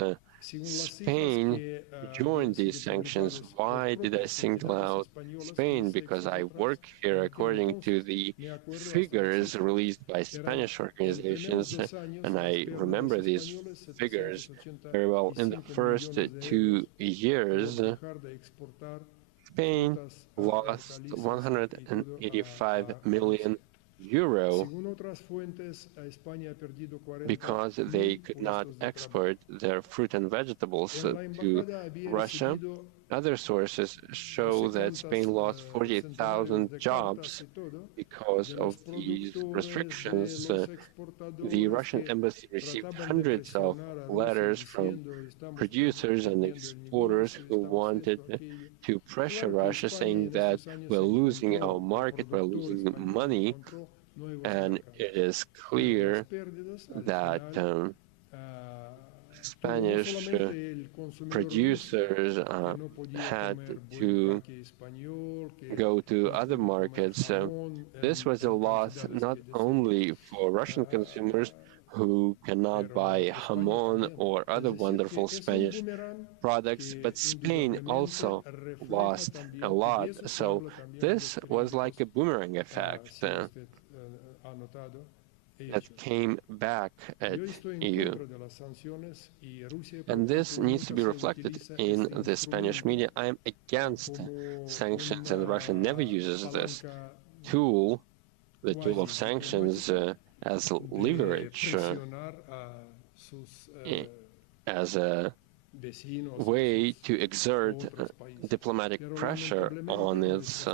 Spain joined these sanctions. Why did I single out Spain? Because I work here according to the figures released by Spanish organizations, and I remember these figures very well. In the first 2 years, Spain lost €185 million because they could not export their fruit and vegetables to Russia. Other sources show that Spain lost 48,000 jobs because of these restrictions. The Russian embassy received hundreds of letters from producers and exporters who wanted to pressure Russia, saying that we're losing our market, we're losing money. And it is clear that Spanish producers had to go to other markets. This was a loss not only for Russian consumers who cannot buy jamón or other wonderful Spanish products, but Spain also lost a lot. So this was like a boomerang effect that came back at you. And this needs to be reflected in the Spanish media. I am against sanctions, and Russia never uses this tool, the tool of sanctions, as leverage, as a way to exert diplomatic pressure on its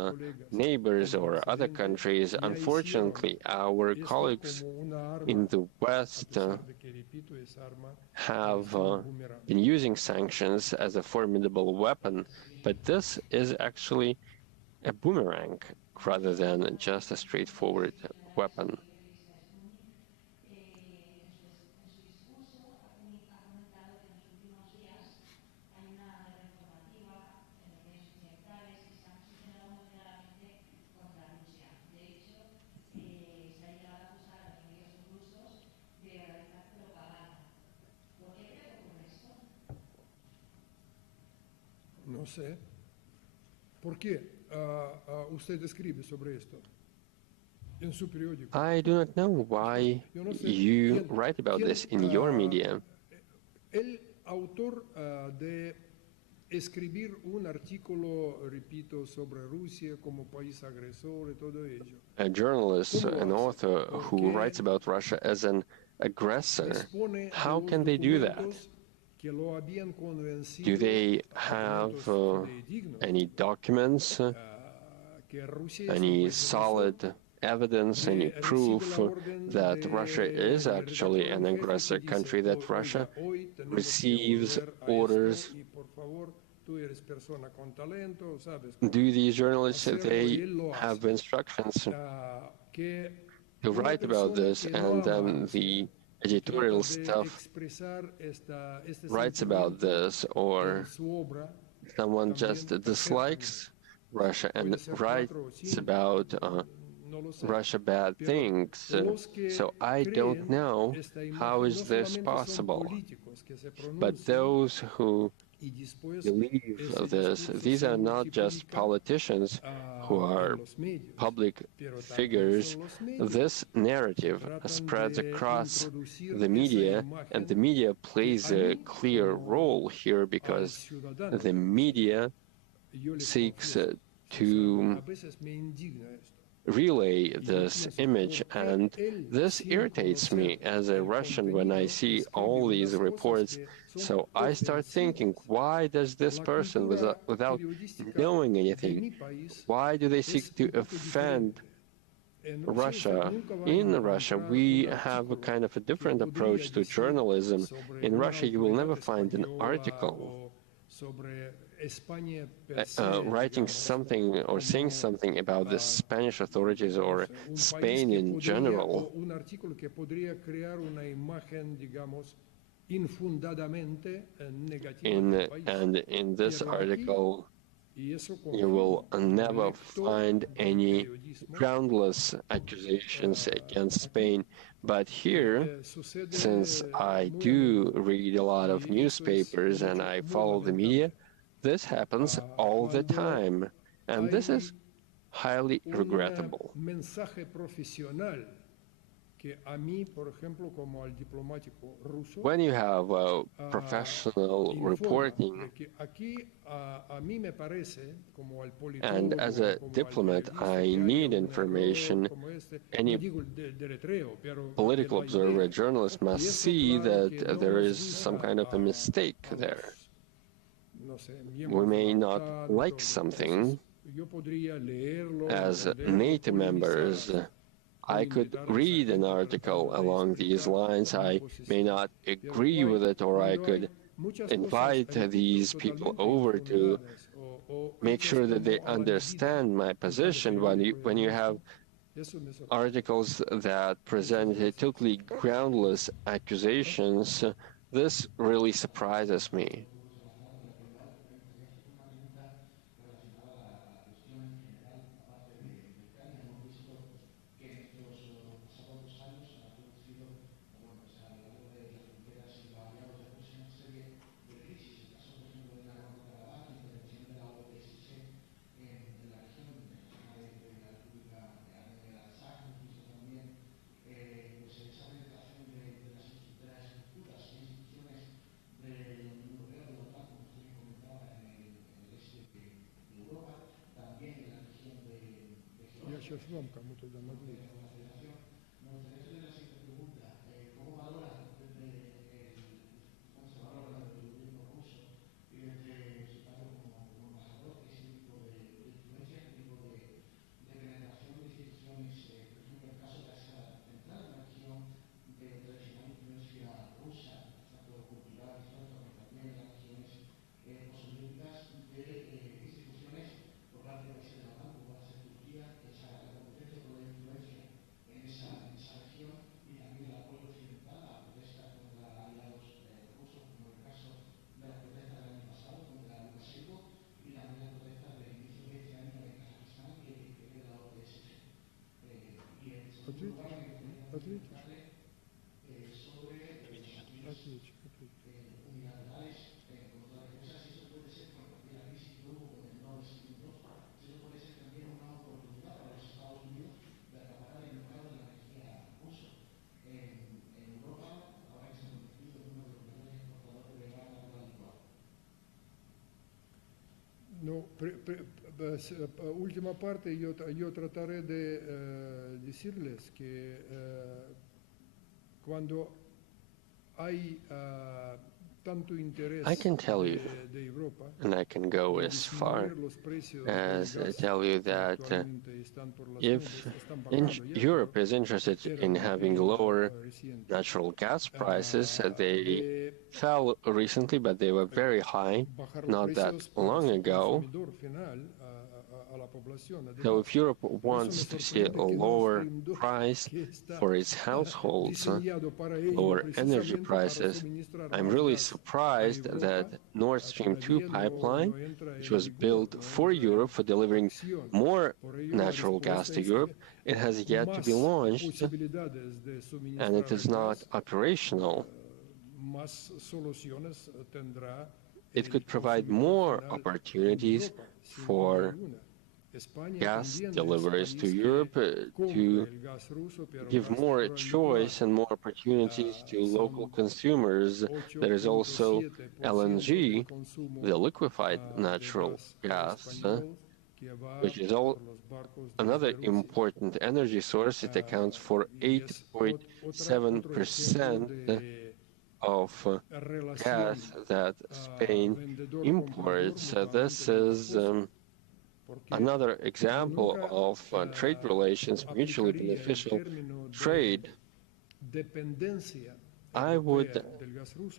neighbors or other countries. Unfortunately, our colleagues in the West have been using sanctions as a formidable weapon, but this is actually a boomerang rather than just a straightforward weapon. No sé. ¿Por qué usted escribe sobre esto en su periódico? I do not know why you write about this in your media. El autor de escribir un artículo, repito, sobre Rusia como país agresor y todo ello. A journalist, an author who writes about Russia as an aggressor, how can they do that? Do they have any documents, any solid evidence, any proof that Russia is actually an aggressor country, that Russia receives orders? Do these journalists, they have instructions to write about this, and then the editorial staff writes about this, or someone just dislikes Russia and writes about Russia bad things? So I don't know how is this possible. But those who believe this, these are not just politicians who are public figures. This narrative spreads across the media, and the media plays a clear role here because the media seeks to relay this image, and this irritates me as a Russian when I see all these reports. So I start thinking, why does this person, without knowing anything, why do they seek to offend Russia? In Russia, we have a kind of a different approach to journalism. In Russia, you will never find an article writing something or saying something about the Spanish authorities or Spain in general. And in this article, you will never find any groundless accusations against Spain. But here, since I do read a lot of newspapers and I follow the media, this happens all the time, and this is highly regrettable. When you have professional reporting, and as a diplomat, I need information. Any political observer, journalist must see that there is some kind of a mistake there. We may not like something. As NATO members, I could read an article along these lines. I may not agree with it, or I could invite these people over to make sure that they understand my position. When you have articles that present totally groundless accusations, this really surprises me. сейчас вам кому-то дам ответить. No, última parte yo trataré de decirles que cuando hay tanto interés I can tell you, de Europa, and I can go as far as tell you that if Europe is interested in having lower natural gas prices, they fell recently, but they were very high not that long ago. So if Europe wants to see a lower price for its households, lower energy prices, I'm really surprised that Nord Stream 2 pipeline, which was built for Europe for delivering more natural gas to Europe, it has yet to be launched and it is not operational. It could provide more opportunities for gas deliveries to Europe, to give more choice and more opportunities to local consumers. There is also LNG, the liquefied natural gas, which is another important energy source. It accounts for 8.7% of gas that Spain imports. This is another example of trade relations, mutually beneficial trade. I would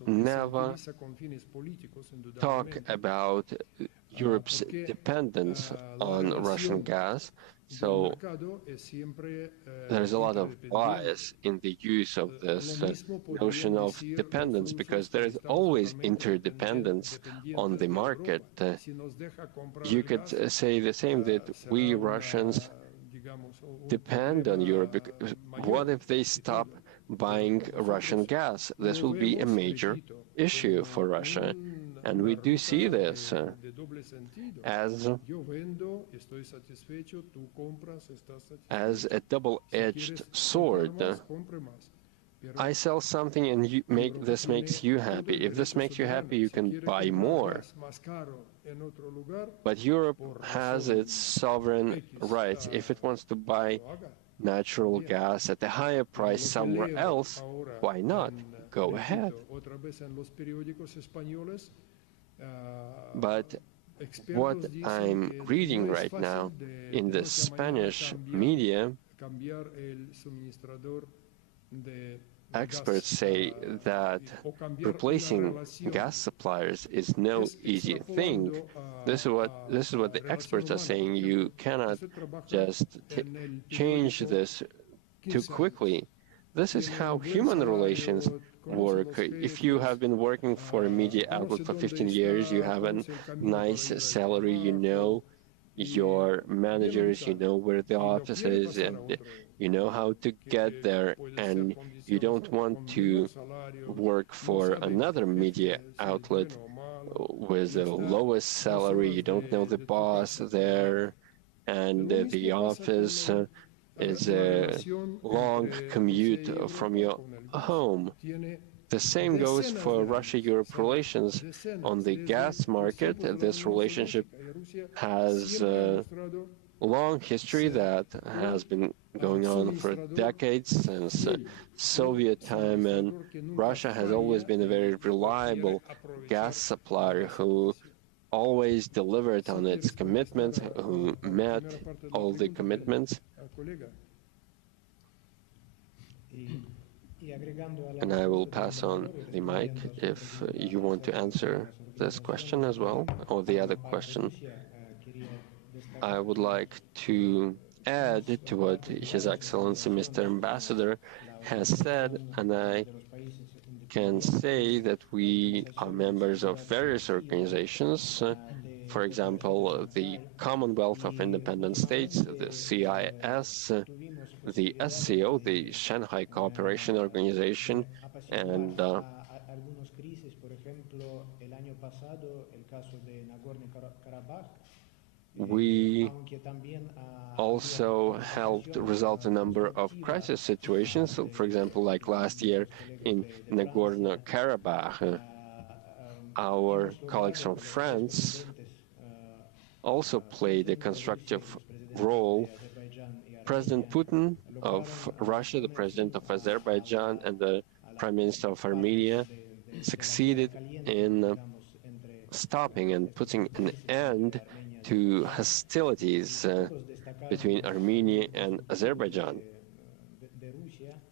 never talk about Europe's dependence on Russian gas, so there is a lot of bias in the use of this notion of dependence, because there is always interdependence on the market. You could say the same, that we Russians depend on Europe. What if they stop buying Russian gas? This will be a major issue for Russia. And we do see this as a double-edged sword. I sell something and this makes you happy. If this makes you happy, you can buy more. But Europe has its sovereign rights. If it wants to buy natural gas at a higher price somewhere else, why not? Go ahead. But what I'm reading right now in the Spanish media, experts say that replacing gas suppliers is no easy thing. This is what the experts are saying. You cannot just change this too quickly. This is how human relations work. If you have been working for a media outlet for 15 years, you have a nice salary, you know your managers, you know where the office is, and you know how to get there, and you don't want to work for another media outlet with the lowest salary. You don't know the boss there, and the office is a long commute from your home. The same goes for Russia-Europe relations. On the gas market, this relationship has long history that has been going on for decades since Soviet time, and Russia has always been a very reliable gas supplier who always delivered on its commitments, who met all the commitments. And I will pass on the mic if you want to answer this question as well, or the other question. I would like to add to what His Excellency Mr. Ambassador has said, and I can say that we are members of various organizations, for example, the Commonwealth of Independent States, the CIS, the SCO, the Shanghai Cooperation Organization, and we also helped resolve a number of crisis situations. So, for example, like last year in Nagorno-Karabakh, our colleagues from France also played a constructive role. President Putin of Russia, the President of Azerbaijan, and the Prime Minister of Armenia succeeded in stopping and putting an end to hostilities between Armenia and Azerbaijan.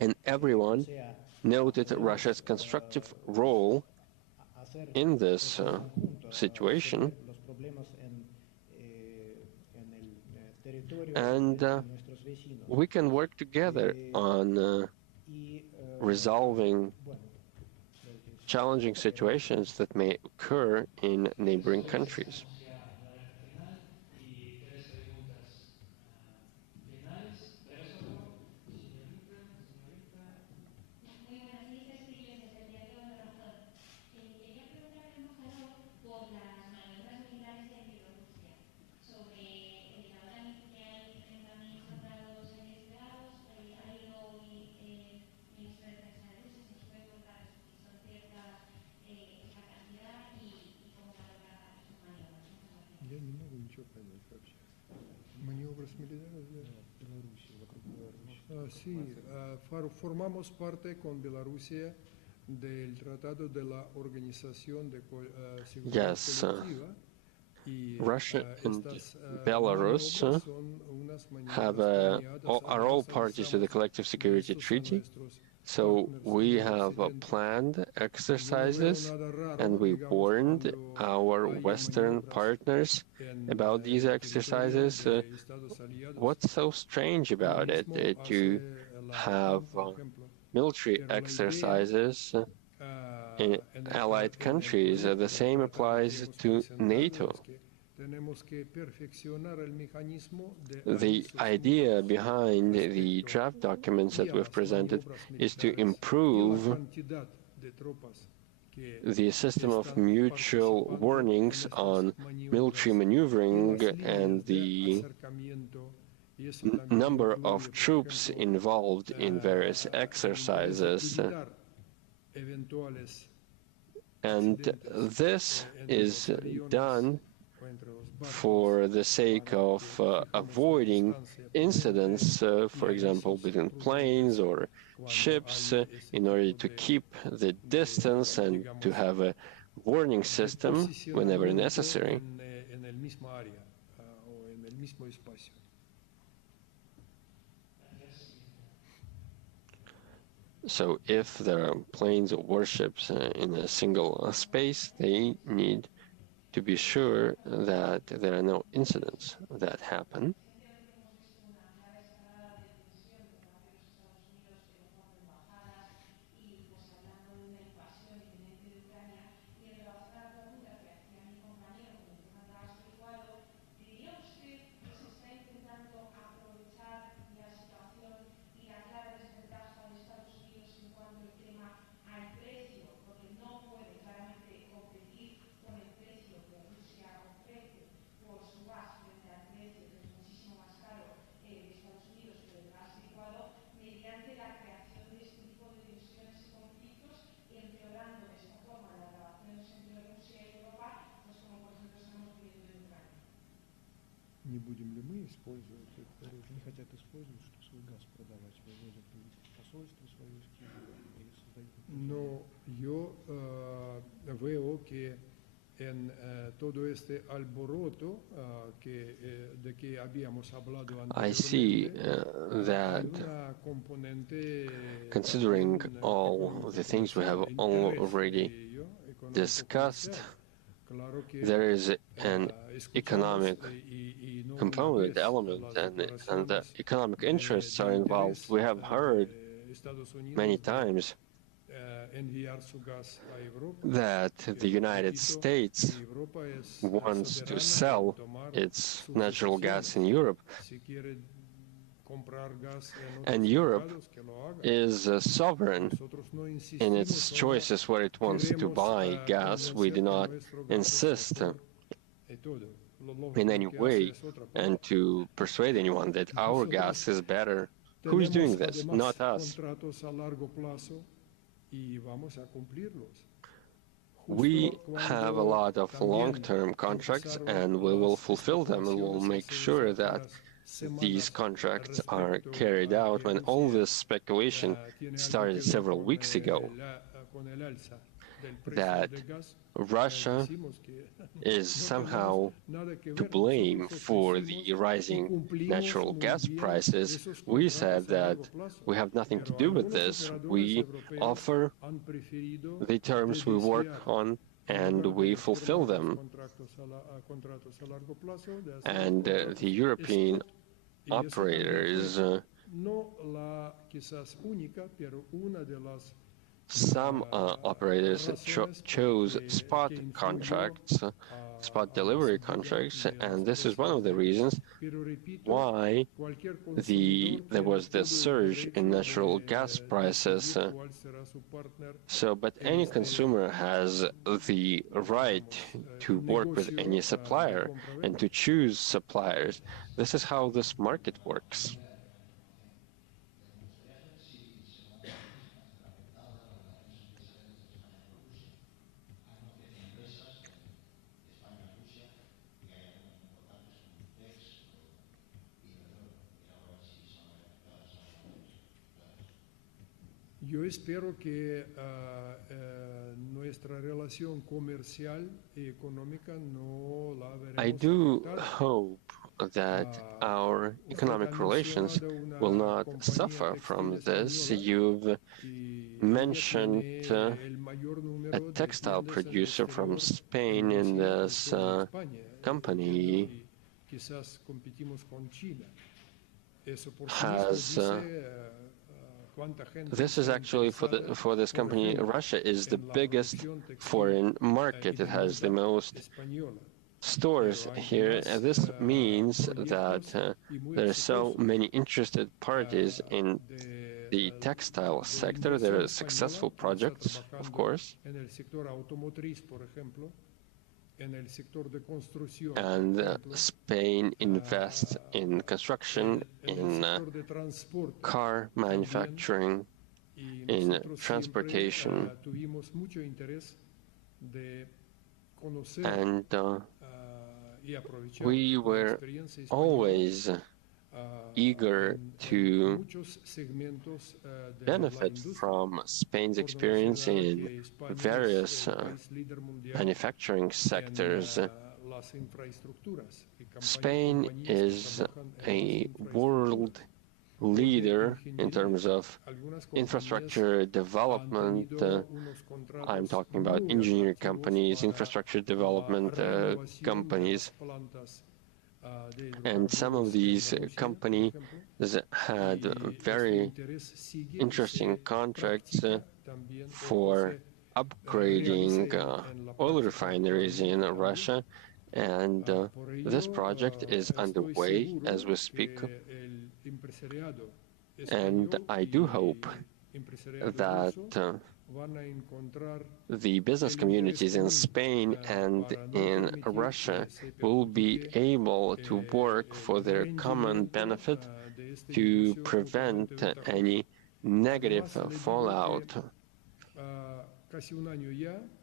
And everyone noted Russia's constructive role in this situation. And we can work together on resolving challenging situations that may occur in neighboring countries. Sí, formamos parte con Bielorrusia del Tratado de la Organización de Seguridad Colectiva. Russia and Belarus are all parties to the Collective Security Treaty. So we have planned exercises, and we warned our Western partners about these exercises. What's so strange about it to have military exercises in allied countries? The same applies to NATO. The idea behind the draft documents that we've presented is to improve the system of mutual warnings on military maneuvering and the number of troops involved in various exercises. And this is done for the sake of avoiding incidents, for example, between planes or ships, in order to keep the distance and to have a warning system whenever necessary. So if there are planes or warships in a single space, they need to be sure that there are no incidents that happen. Не будем ли мы использовать это? Не хотят использовать, чтобы свой газ продавать, вывозят посольство свое с Киева и создают. No, yo veo que en todo este alboroto de que habíamos hablado I see that, considering all the things we have already discussed, there is an economic component, element, and the economic interests are involved. We have heard many times that the United States wants to sell its natural gas in Europe, and Europe is sovereign in its choices where it wants to buy gas. We do not insist in any way and to persuade anyone that our gas is better. Who is doing this? Not us. We have a lot of long-term contracts, and we will fulfill them, and we'll make sure that these contracts are carried out. When all this speculation started several weeks ago, that Russia is somehow to blame for the rising natural gas prices, we said that we have nothing to do with this. We offer the terms we work on, and we fulfill them. And the European operators, some operators chose spot contracts, spot delivery contracts, and this is one of the reasons why there was this surge in natural gas prices. But any consumer has the right to work with any supplier and to choose suppliers. This is how this market works. Yo espero que nuestra relación comercial y económica no la veremos I do afectada. hope that our economic relations will not suffer from this. You've mentioned a textile producer from Spain in this company has this is actually for this company. Russia is the biggest foreign market. It has the most stores here, and this means that there are so many interested parties in the textile sector. There are successful projects, of course, and Spain invests in construction, in car manufacturing, in transportation, and we were always eager to benefit from Spain's experience in various manufacturing sectors. Spain is a world leader in terms of infrastructure development. I'm talking about engineering companies, infrastructure development companies. And some of these companies had very interesting contracts for upgrading oil refineries in Russia, and this project is underway as we speak. And I do hope that the business communities in Spain and in Russia will be able to work for their common benefit to prevent any negative fallout.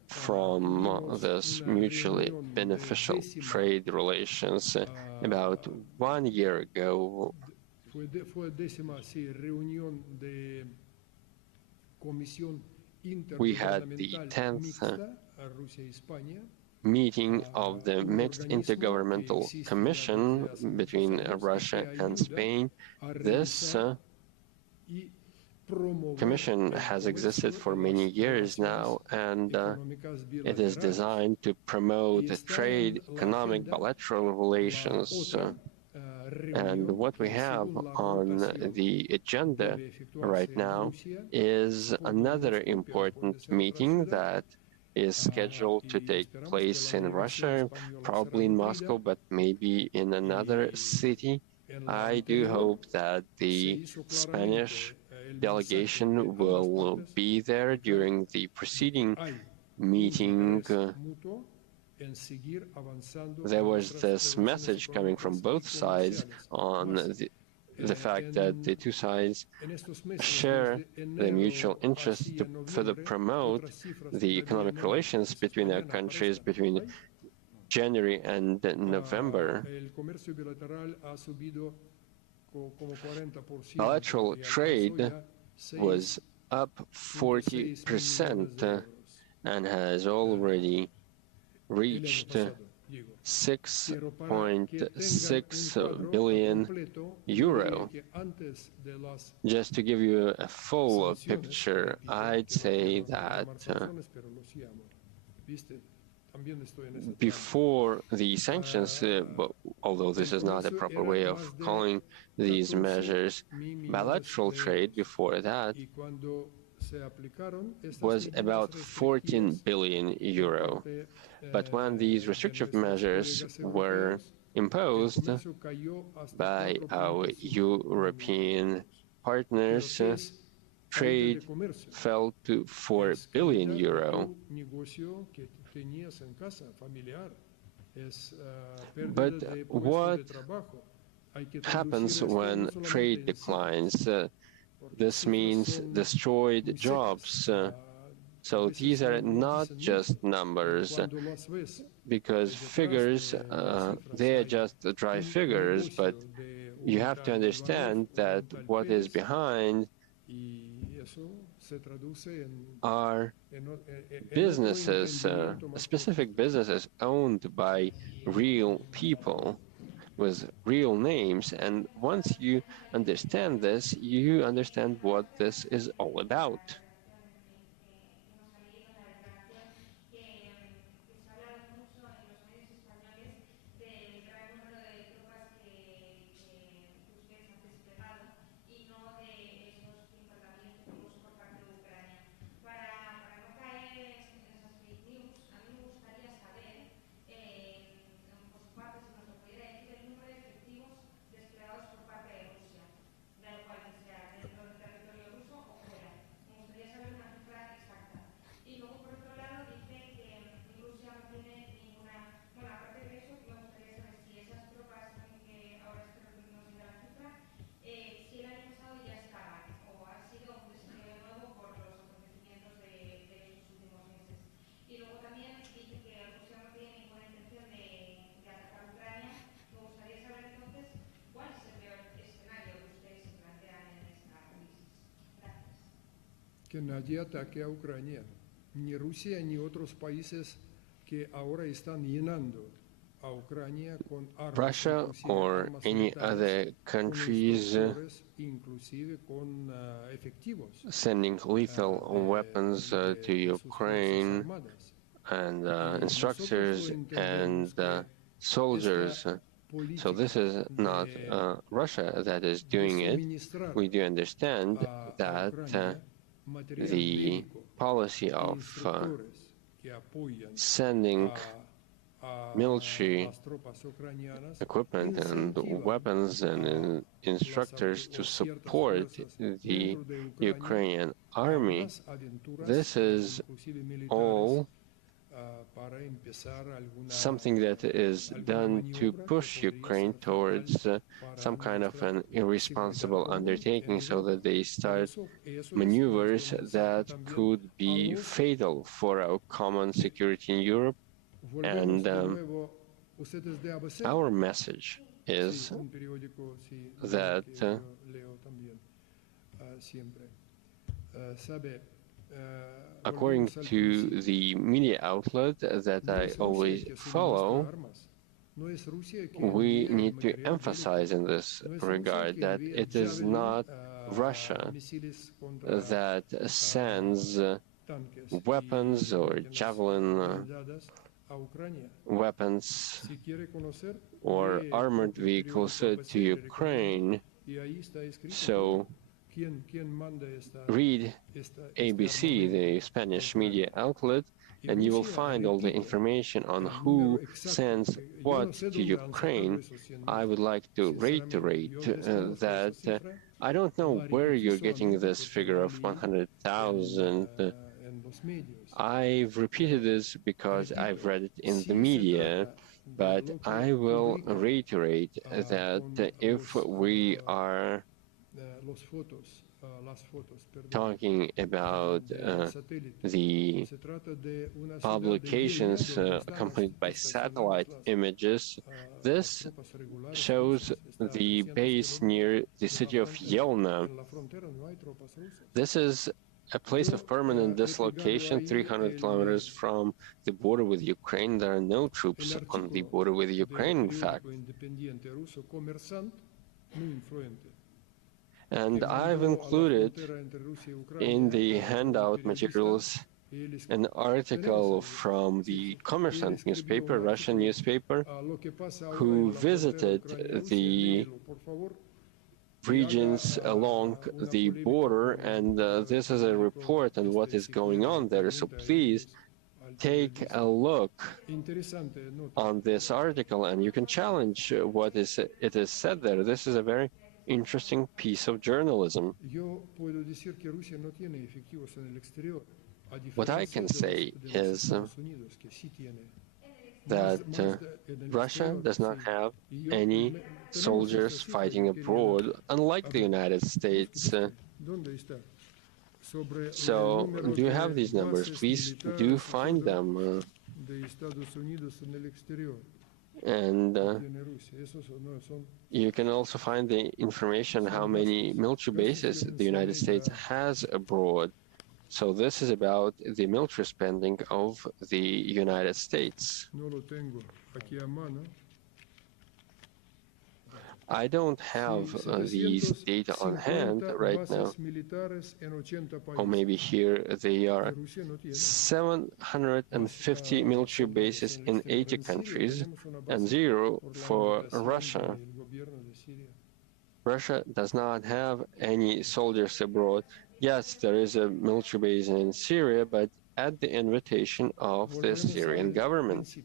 from this mutually beneficial trade relations. About 1 year ago, we had the 10th meeting of the Mixed Intergovernmental Commission between Russia and Spain. This commission has existed for many years now, and it is designed to promote trade, economic, bilateral relations. And what we have on the agenda right now is another important meeting that is scheduled to take place in Russia, probably in Moscow, but maybe in another city. I do hope that the Spanish delegation will be there during the preceding meeting. There was this message coming from both sides on the fact that the two sides share the mutual interest to further promote the economic relations between our countries between January and November. Bilateral trade was up 40% and has already reached 6.6 billion euro. Just to give you a full picture, I'd say that before the sanctions, although this is not a proper way of calling these measures, bilateral trade before that was about 14 billion euro. But when these restrictive measures were imposed by our European partners, trade fell to 4 billion euro. But what happens when trade declines? This means destroyed jobs. So these are not just numbers, because figures, they are just dry figures, but you have to understand that what is behind are businesses, specific businesses owned by real people with real names. And once you understand this, you understand what this is all about. Que nadie ataque a Ucrania, ni Rusia ni otros países que ahora están llenando a Ucrania con armas, Russia or any other countries sending lethal weapons to Ukraine and instructors and soldiers. So this is not Russia that is doing it. We do understand that the policy of sending military equipment and weapons and instructors to support the Ukrainian army, this is all something that is done to push Ukraine towards some kind of an irresponsible undertaking so that they start maneuvers that could be fatal for our common security in Europe. And our message is that according to the media outlet that I always follow, we need to emphasize in this regard that it is not Russia that sends weapons or javelin weapons or armored vehicles to Ukraine. So read ABC, the Spanish media outlet, and you will find all the information on who sends what to Ukraine. I would like to reiterate that I don't know where you're getting this figure of 100,000. I've repeated this because I've read it in the media, but I will reiterate that if we are talking about the publications accompanied by satellite images, this shows the base near the city of Yelna. This is a place of permanent dislocation 300 kilometers from the border with Ukraine. There are no troops on the border with Ukraine, in fact. And I've included in the handout materials an article from the Kommersant newspaper, Russian newspaper, who visited the regions along the border, and this is a report on what is going on there. So please take a look on this article, and you can challenge what it is said there. This is a very interesting piece of journalism. What I can say is that Russia does not have any soldiers fighting abroad, unlike the United States. So, do you have these numbers? Please do find them. And you can also find the information how many military bases the United States has abroad. So this is about the military spending of the United States. I don't have these data on hand right now. Or maybe here they are. 750 military bases in 80 countries and 0 for Russia. Russia does not have any soldiers abroad. Yes, there is a military base in Syria, but at the invitation of the Syrian government.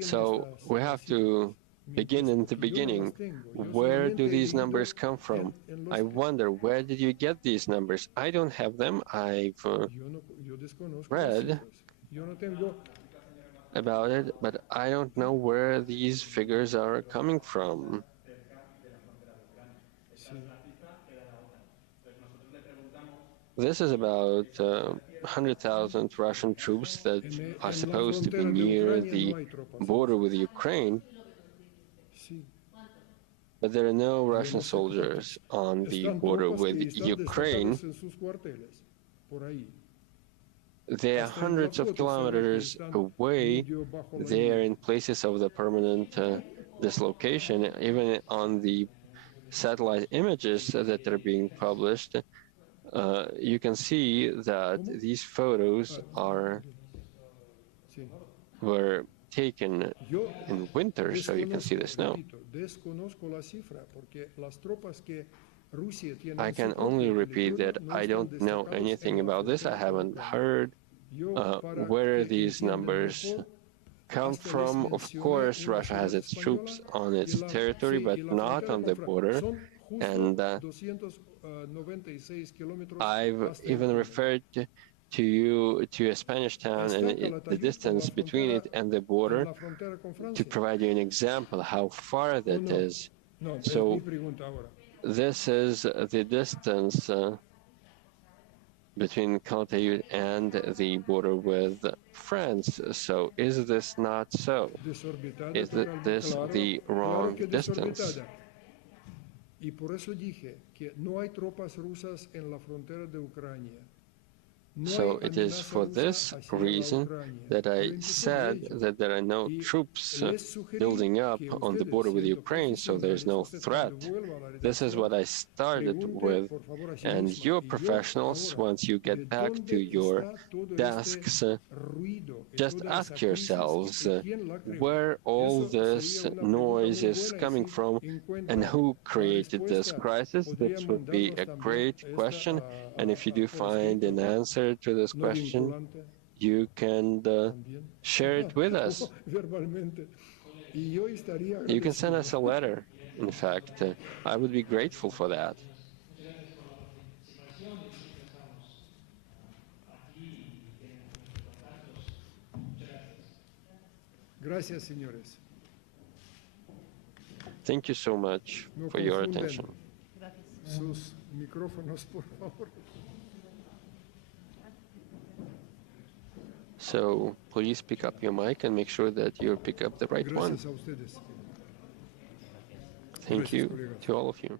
So we have to begin in the beginning. Where do these numbers come from? I wonder, where did you get these numbers? I don't have them. I've read about it, but I don't know where these figures are coming from. This is about 100,000 Russian troops that are supposed to be near the border with Ukraine, but there are no Russian soldiers on the border with Ukraine. They are hundreds of kilometers away. They are in places of the permanent dislocation. Even on the satellite images that are being published, you can see that these photos were taken in winter, so you can see the snow. I can only repeat that I don't know anything about this. I haven't heard where these numbers come from. Of course, Russia has its troops on its territory, but not on the border. And I've even referred to you to a Spanish town and the distance between it and the border to provide you an example how far that is. So this is the distance between Caltech and the border with France. So is this not so? Is this the wrong distance? Y por eso dije que no hay tropas rusas en la frontera de Ucrania. So it is for this reason that I said that there are no troops building up on the border with Ukraine, so there is no threat. This is what I started with. And you professionals, once you get back to your desks, just ask yourselves where all this noise is coming from and who created this crisis. This would be a great question. And if you do find an answer to this question, you can share it with us. You can send us a letter, in fact. I would be grateful for that. Gracias, señores. Thank you so much for your attention. Sus micrófonos, por favor. So please pick up your mic and make sure that you pick up the right one. Thank you to all of you.